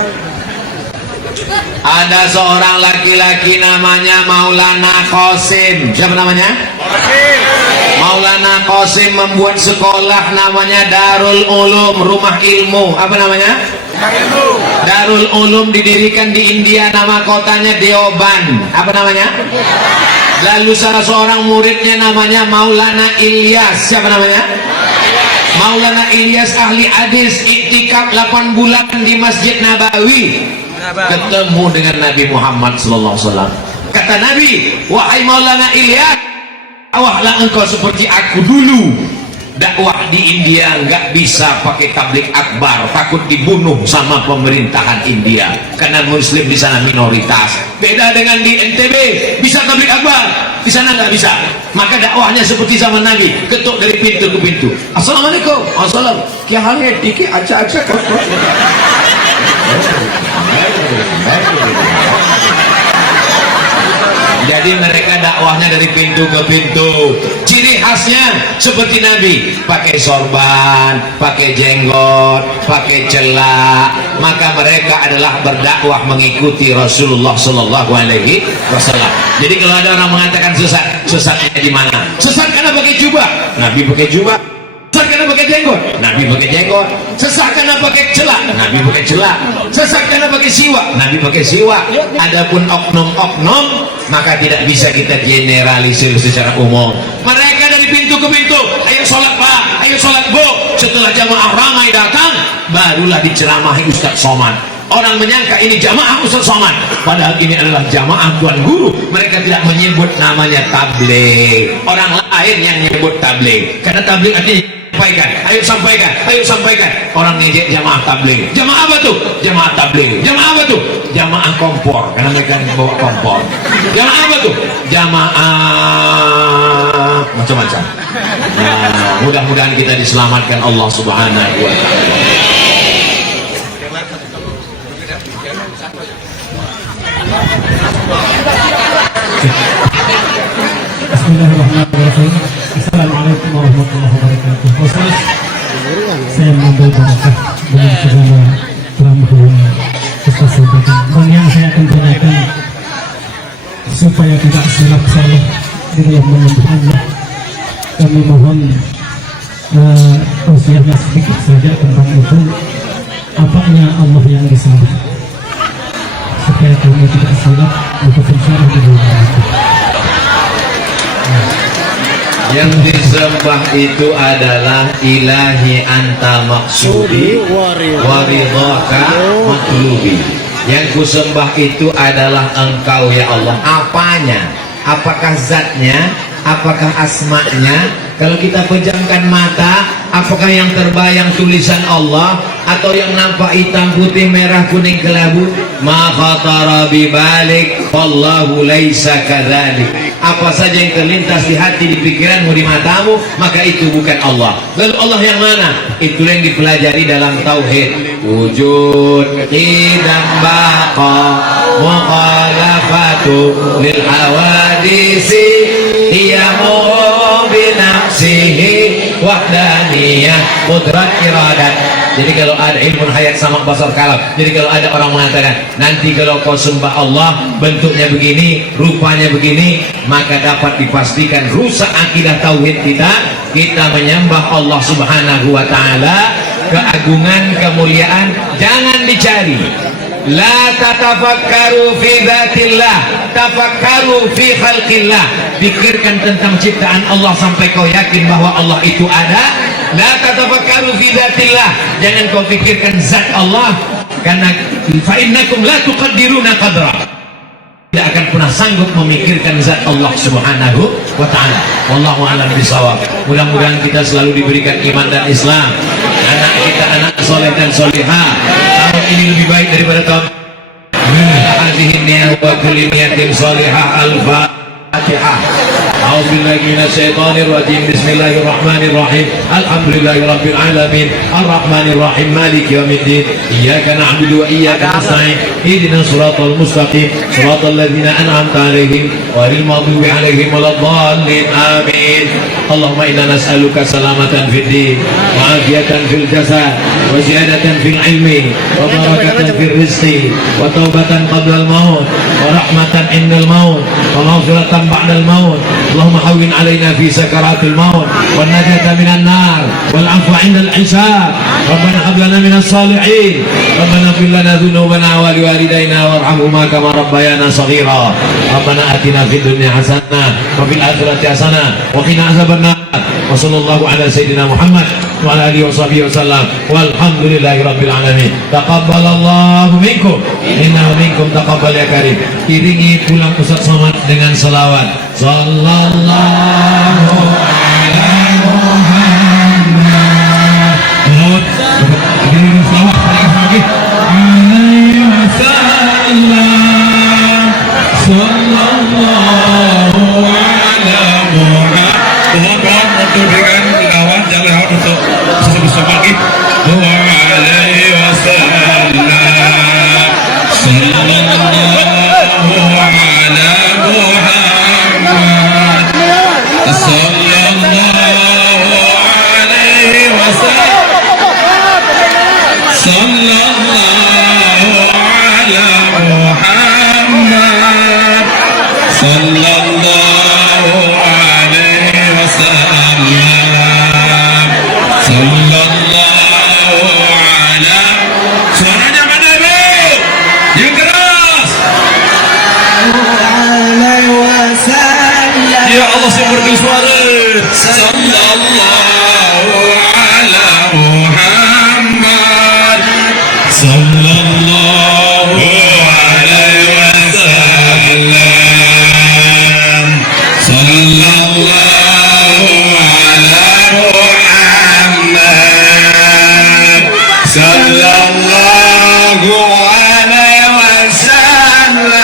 Ada seorang laki-laki namanya Maulana Qasim. Siapa namanya? Maulana Qasim membuat sekolah namanya Darul Ulum, rumah ilmu. Apa namanya? Darul Ulum didirikan di India, nama kotanya Deoban. Apa namanya? Lalu salah seorang muridnya namanya Maulana Ilyas. Siapa namanya? Maulana Ilyas ahli hadis, iktikaf 8 bulan di Masjid Nabawi, ketemu dengan Nabi Muhammad SAW. Kata Nabi, wahai Maulana Ilyas, dakwahlah engkau seperti aku dulu. Dakwah di India nggak bisa pakai tabligh akbar, takut dibunuh sama pemerintahan India karena Muslim di sana minoritas. Beda dengan di NTB, bisa tabligh akbar, di sana nggak bisa. Maka dakwahnya seperti zaman Nabi, ketuk dari pintu ke pintu. Assalamualaikum, assalam. Kya hal hai? Dikit aja. Jadi mereka dakwahnya dari pintu ke pintu. Ciri khasnya seperti Nabi, pakai sorban, pakai jenggot, pakai celak. Maka mereka adalah berdakwah mengikuti Rasulullah Sallallahu Alaihi Wasallam. Jadi kalau ada orang mengatakan sesat, sesatnya di mana? Sesat karena pakai jubah, Nabi pakai jubah. Sesat karena pakai jenggot, Nabi pakai jenggot. Sesat karena pakai celak, Nabi pakai celak. Sesat karena pakai siwak, Nabi pakai siwak. Adapun oknum-oknum, maka tidak bisa kita generalisir secara umum. Mereka dari pintu ke pintu, ayo sholat Pak, ayo sholat Bu, setelah jamaah ramai datang, barulah diceramahi Ustaz Somad. Orang menyangka ini jamaah Ustaz Somad, padahal ini adalah jamaah Tuan Guru. Mereka tidak menyebut namanya tabligh. Orang lain yang menyebut tabligh, karena tabligh artinya sampaikan, ayo sampaikan, ayo sampaikan. Orang ngejek jamaah tabligh. Jamaah apa tuh? Jamaah tabligh. Jamaah apa tuh? Jamaah kompor, karena mereka bawa kompor. Jamaah apa tuh? Jamaah macam-macam. Nah, mudah-mudahan kita diselamatkan Allah Subhanahu wa taala. Bismillahirrahmanirrahim. Assalamualaikum warahmatullahi wabarakatuh. Khusus saya mengambil barakah dengan segala ceramah yang Ustaz sampaikan. Dan yang saya akan tanyakan supaya tidak silap salah di dalam menyembah Allah, kami mohon tausiahnya sedikit saja tentang itu. Apanya Allah yang disembah, supaya kami tidak silap untuk bersyarah di dalam itu. Yang disembah itu adalah ilahi anta maksudi waridhaka matlubi. Yang kusembah itu adalah engkau ya Allah. Apanya? Apakah zatnya? Apakah asma'nya? Kalau kita pejamkan mata, apakah yang terbayang tulisan Allah atau yang nampak hitam putih merah kuning kelabu? Ma khatara bibalik wallahu laisa kadzalik. Apa saja yang terlintas di hati, di pikiranmu, di matamu, maka itu bukan Allah. Lalu Allah yang mana? Itu yang dipelajari dalam tauhid. Wujud qidam baqa mukhalafatu lil hawadisi qiyamu binafsihi wahdaniyah qudrat iradat. Jadi kalau ada ilmu hayat sama basar kalam, jadi kalau ada orang mengatakan nanti kalau kau sembah Allah bentuknya begini, rupanya begini, maka dapat dipastikan rusak akidah tauhid kita. Kita menyembah Allah Subhanahu wa taala, keagungan, kemuliaan jangan dicari. La tatafakkaru fi dzatillah, tafakkaru fi khalqillah. Pikirkan tentang ciptaan Allah sampai kau yakin bahwa Allah itu ada. La tatafakkaru fi dzatillah, jangan kau pikirkan zat Allah, karena fa innakum la tuqaddiruna qadra. Tidak akan pernah sanggup memikirkan zat Allah Subhanahu wa taala. Wallahu a'lam bishawab. Mudah-mudahan kita selalu diberikan iman dan Islam. Anak kita anak soleh dan solihah. Tahun ini lebih baik daripada tahun. Hadhihi niyyah wa kulli niyatin solihah al-Fatihah. A'udzubillahi minasyaitonir rajim. Bismillahirrahmanirrahim. Alhamdulillahi rabbil alamin. Arrahmanir rahim. Maliki yaumiddin. Iyyaka na'budu wa iyyaka nasta'in. Ihdinas siratal mustaqim. Siratal ladzina an'amta 'alaihim ghairil maghdubi 'alaihim waladdallin. Amin. Allahumma inna nas'aluka salamatan fid din wa afiyatan fil jasad wa ziyadatan fil ilmi wa barakatan fil rizqi wa taubatan qabla al maut wa rahmatan indal maut wa maghfiratan ba'dal maut. Allahumma hawwin 'alaina fi sakaratil maut wan najata minan nar wal 'afwa 'indal 'isab. Rabbana hab lana minas salihin. Rabbana ighfir lana dhunubana wa liwalidayna warhamhuma kama rabbayana shaghira. Rabbana atina fid dunya hasanah wa fil akhirati hasanah wa qina azaban. Wa sallallahu ala sayyidina Muhammad wa ala alihi wa sahbihi wasallam walhamdulillahi rabbil alamin. Taqabbalallahu minkum innahu minkum taqabbal ya karim. Iringi pulang Ustaz Somad dengan selawat sallallahu ala Muhammad dengan selawat lagi alaihi wasallam sallallahu ala Muhammad. Mohon untuk berikan lawan jangan lewat untuk sesuatu lagi. Alaihi wasallam sallallahu ala Muhammad sallallahu alaihi wasallam sallallahu ala Muhammad sallallahu alaihi wasallam sallallahu ala. Suaranya mana ibu? Yang keras. Alaihi wasallam. Ya Allah, saya beri suara. Sallallahu ala sallallahu alaihi wasallam, sallallahu ala Muhammad, sallallahu alaihi wasallam,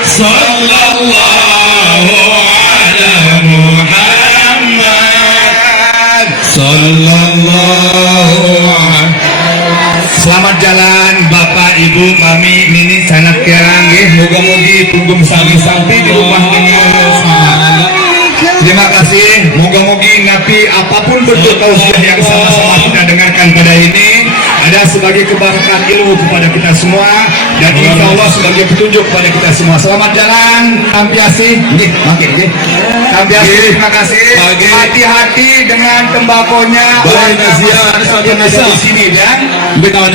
sallallahu ala Muhammad, sallallahu. Selamat jalan Bapak, Ibu, Mami, Nini, sanak kerang, moga-mogi tunggum sampai di rumah ini. Terima kasih, moga-mogi ngapi apapun bentuk tausiah yang sama-sama kita dengarkan pada ini ada sebagai keberkahan ilmu kepada kita semua dan insya Allah sebagai petunjuk kepada kita semua. Selamat jalan, Kampiasi, makin, Kampiasi, terima kasih. Hati-hati dengan tembakonya. Ada di sini dan dengan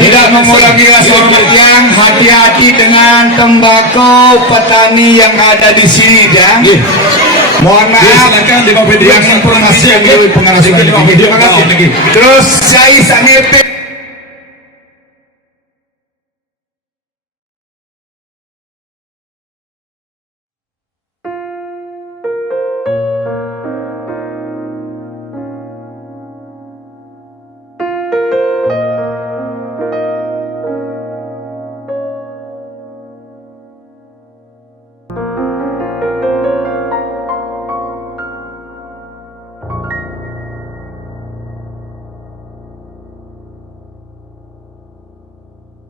tidak mengulangi rasuah yang hati-hati dengan tembakau petani yang ada di sini dan. Mohon maaf yang informasi yang lebih pengarasian. Terima kasih. Terus saya sangat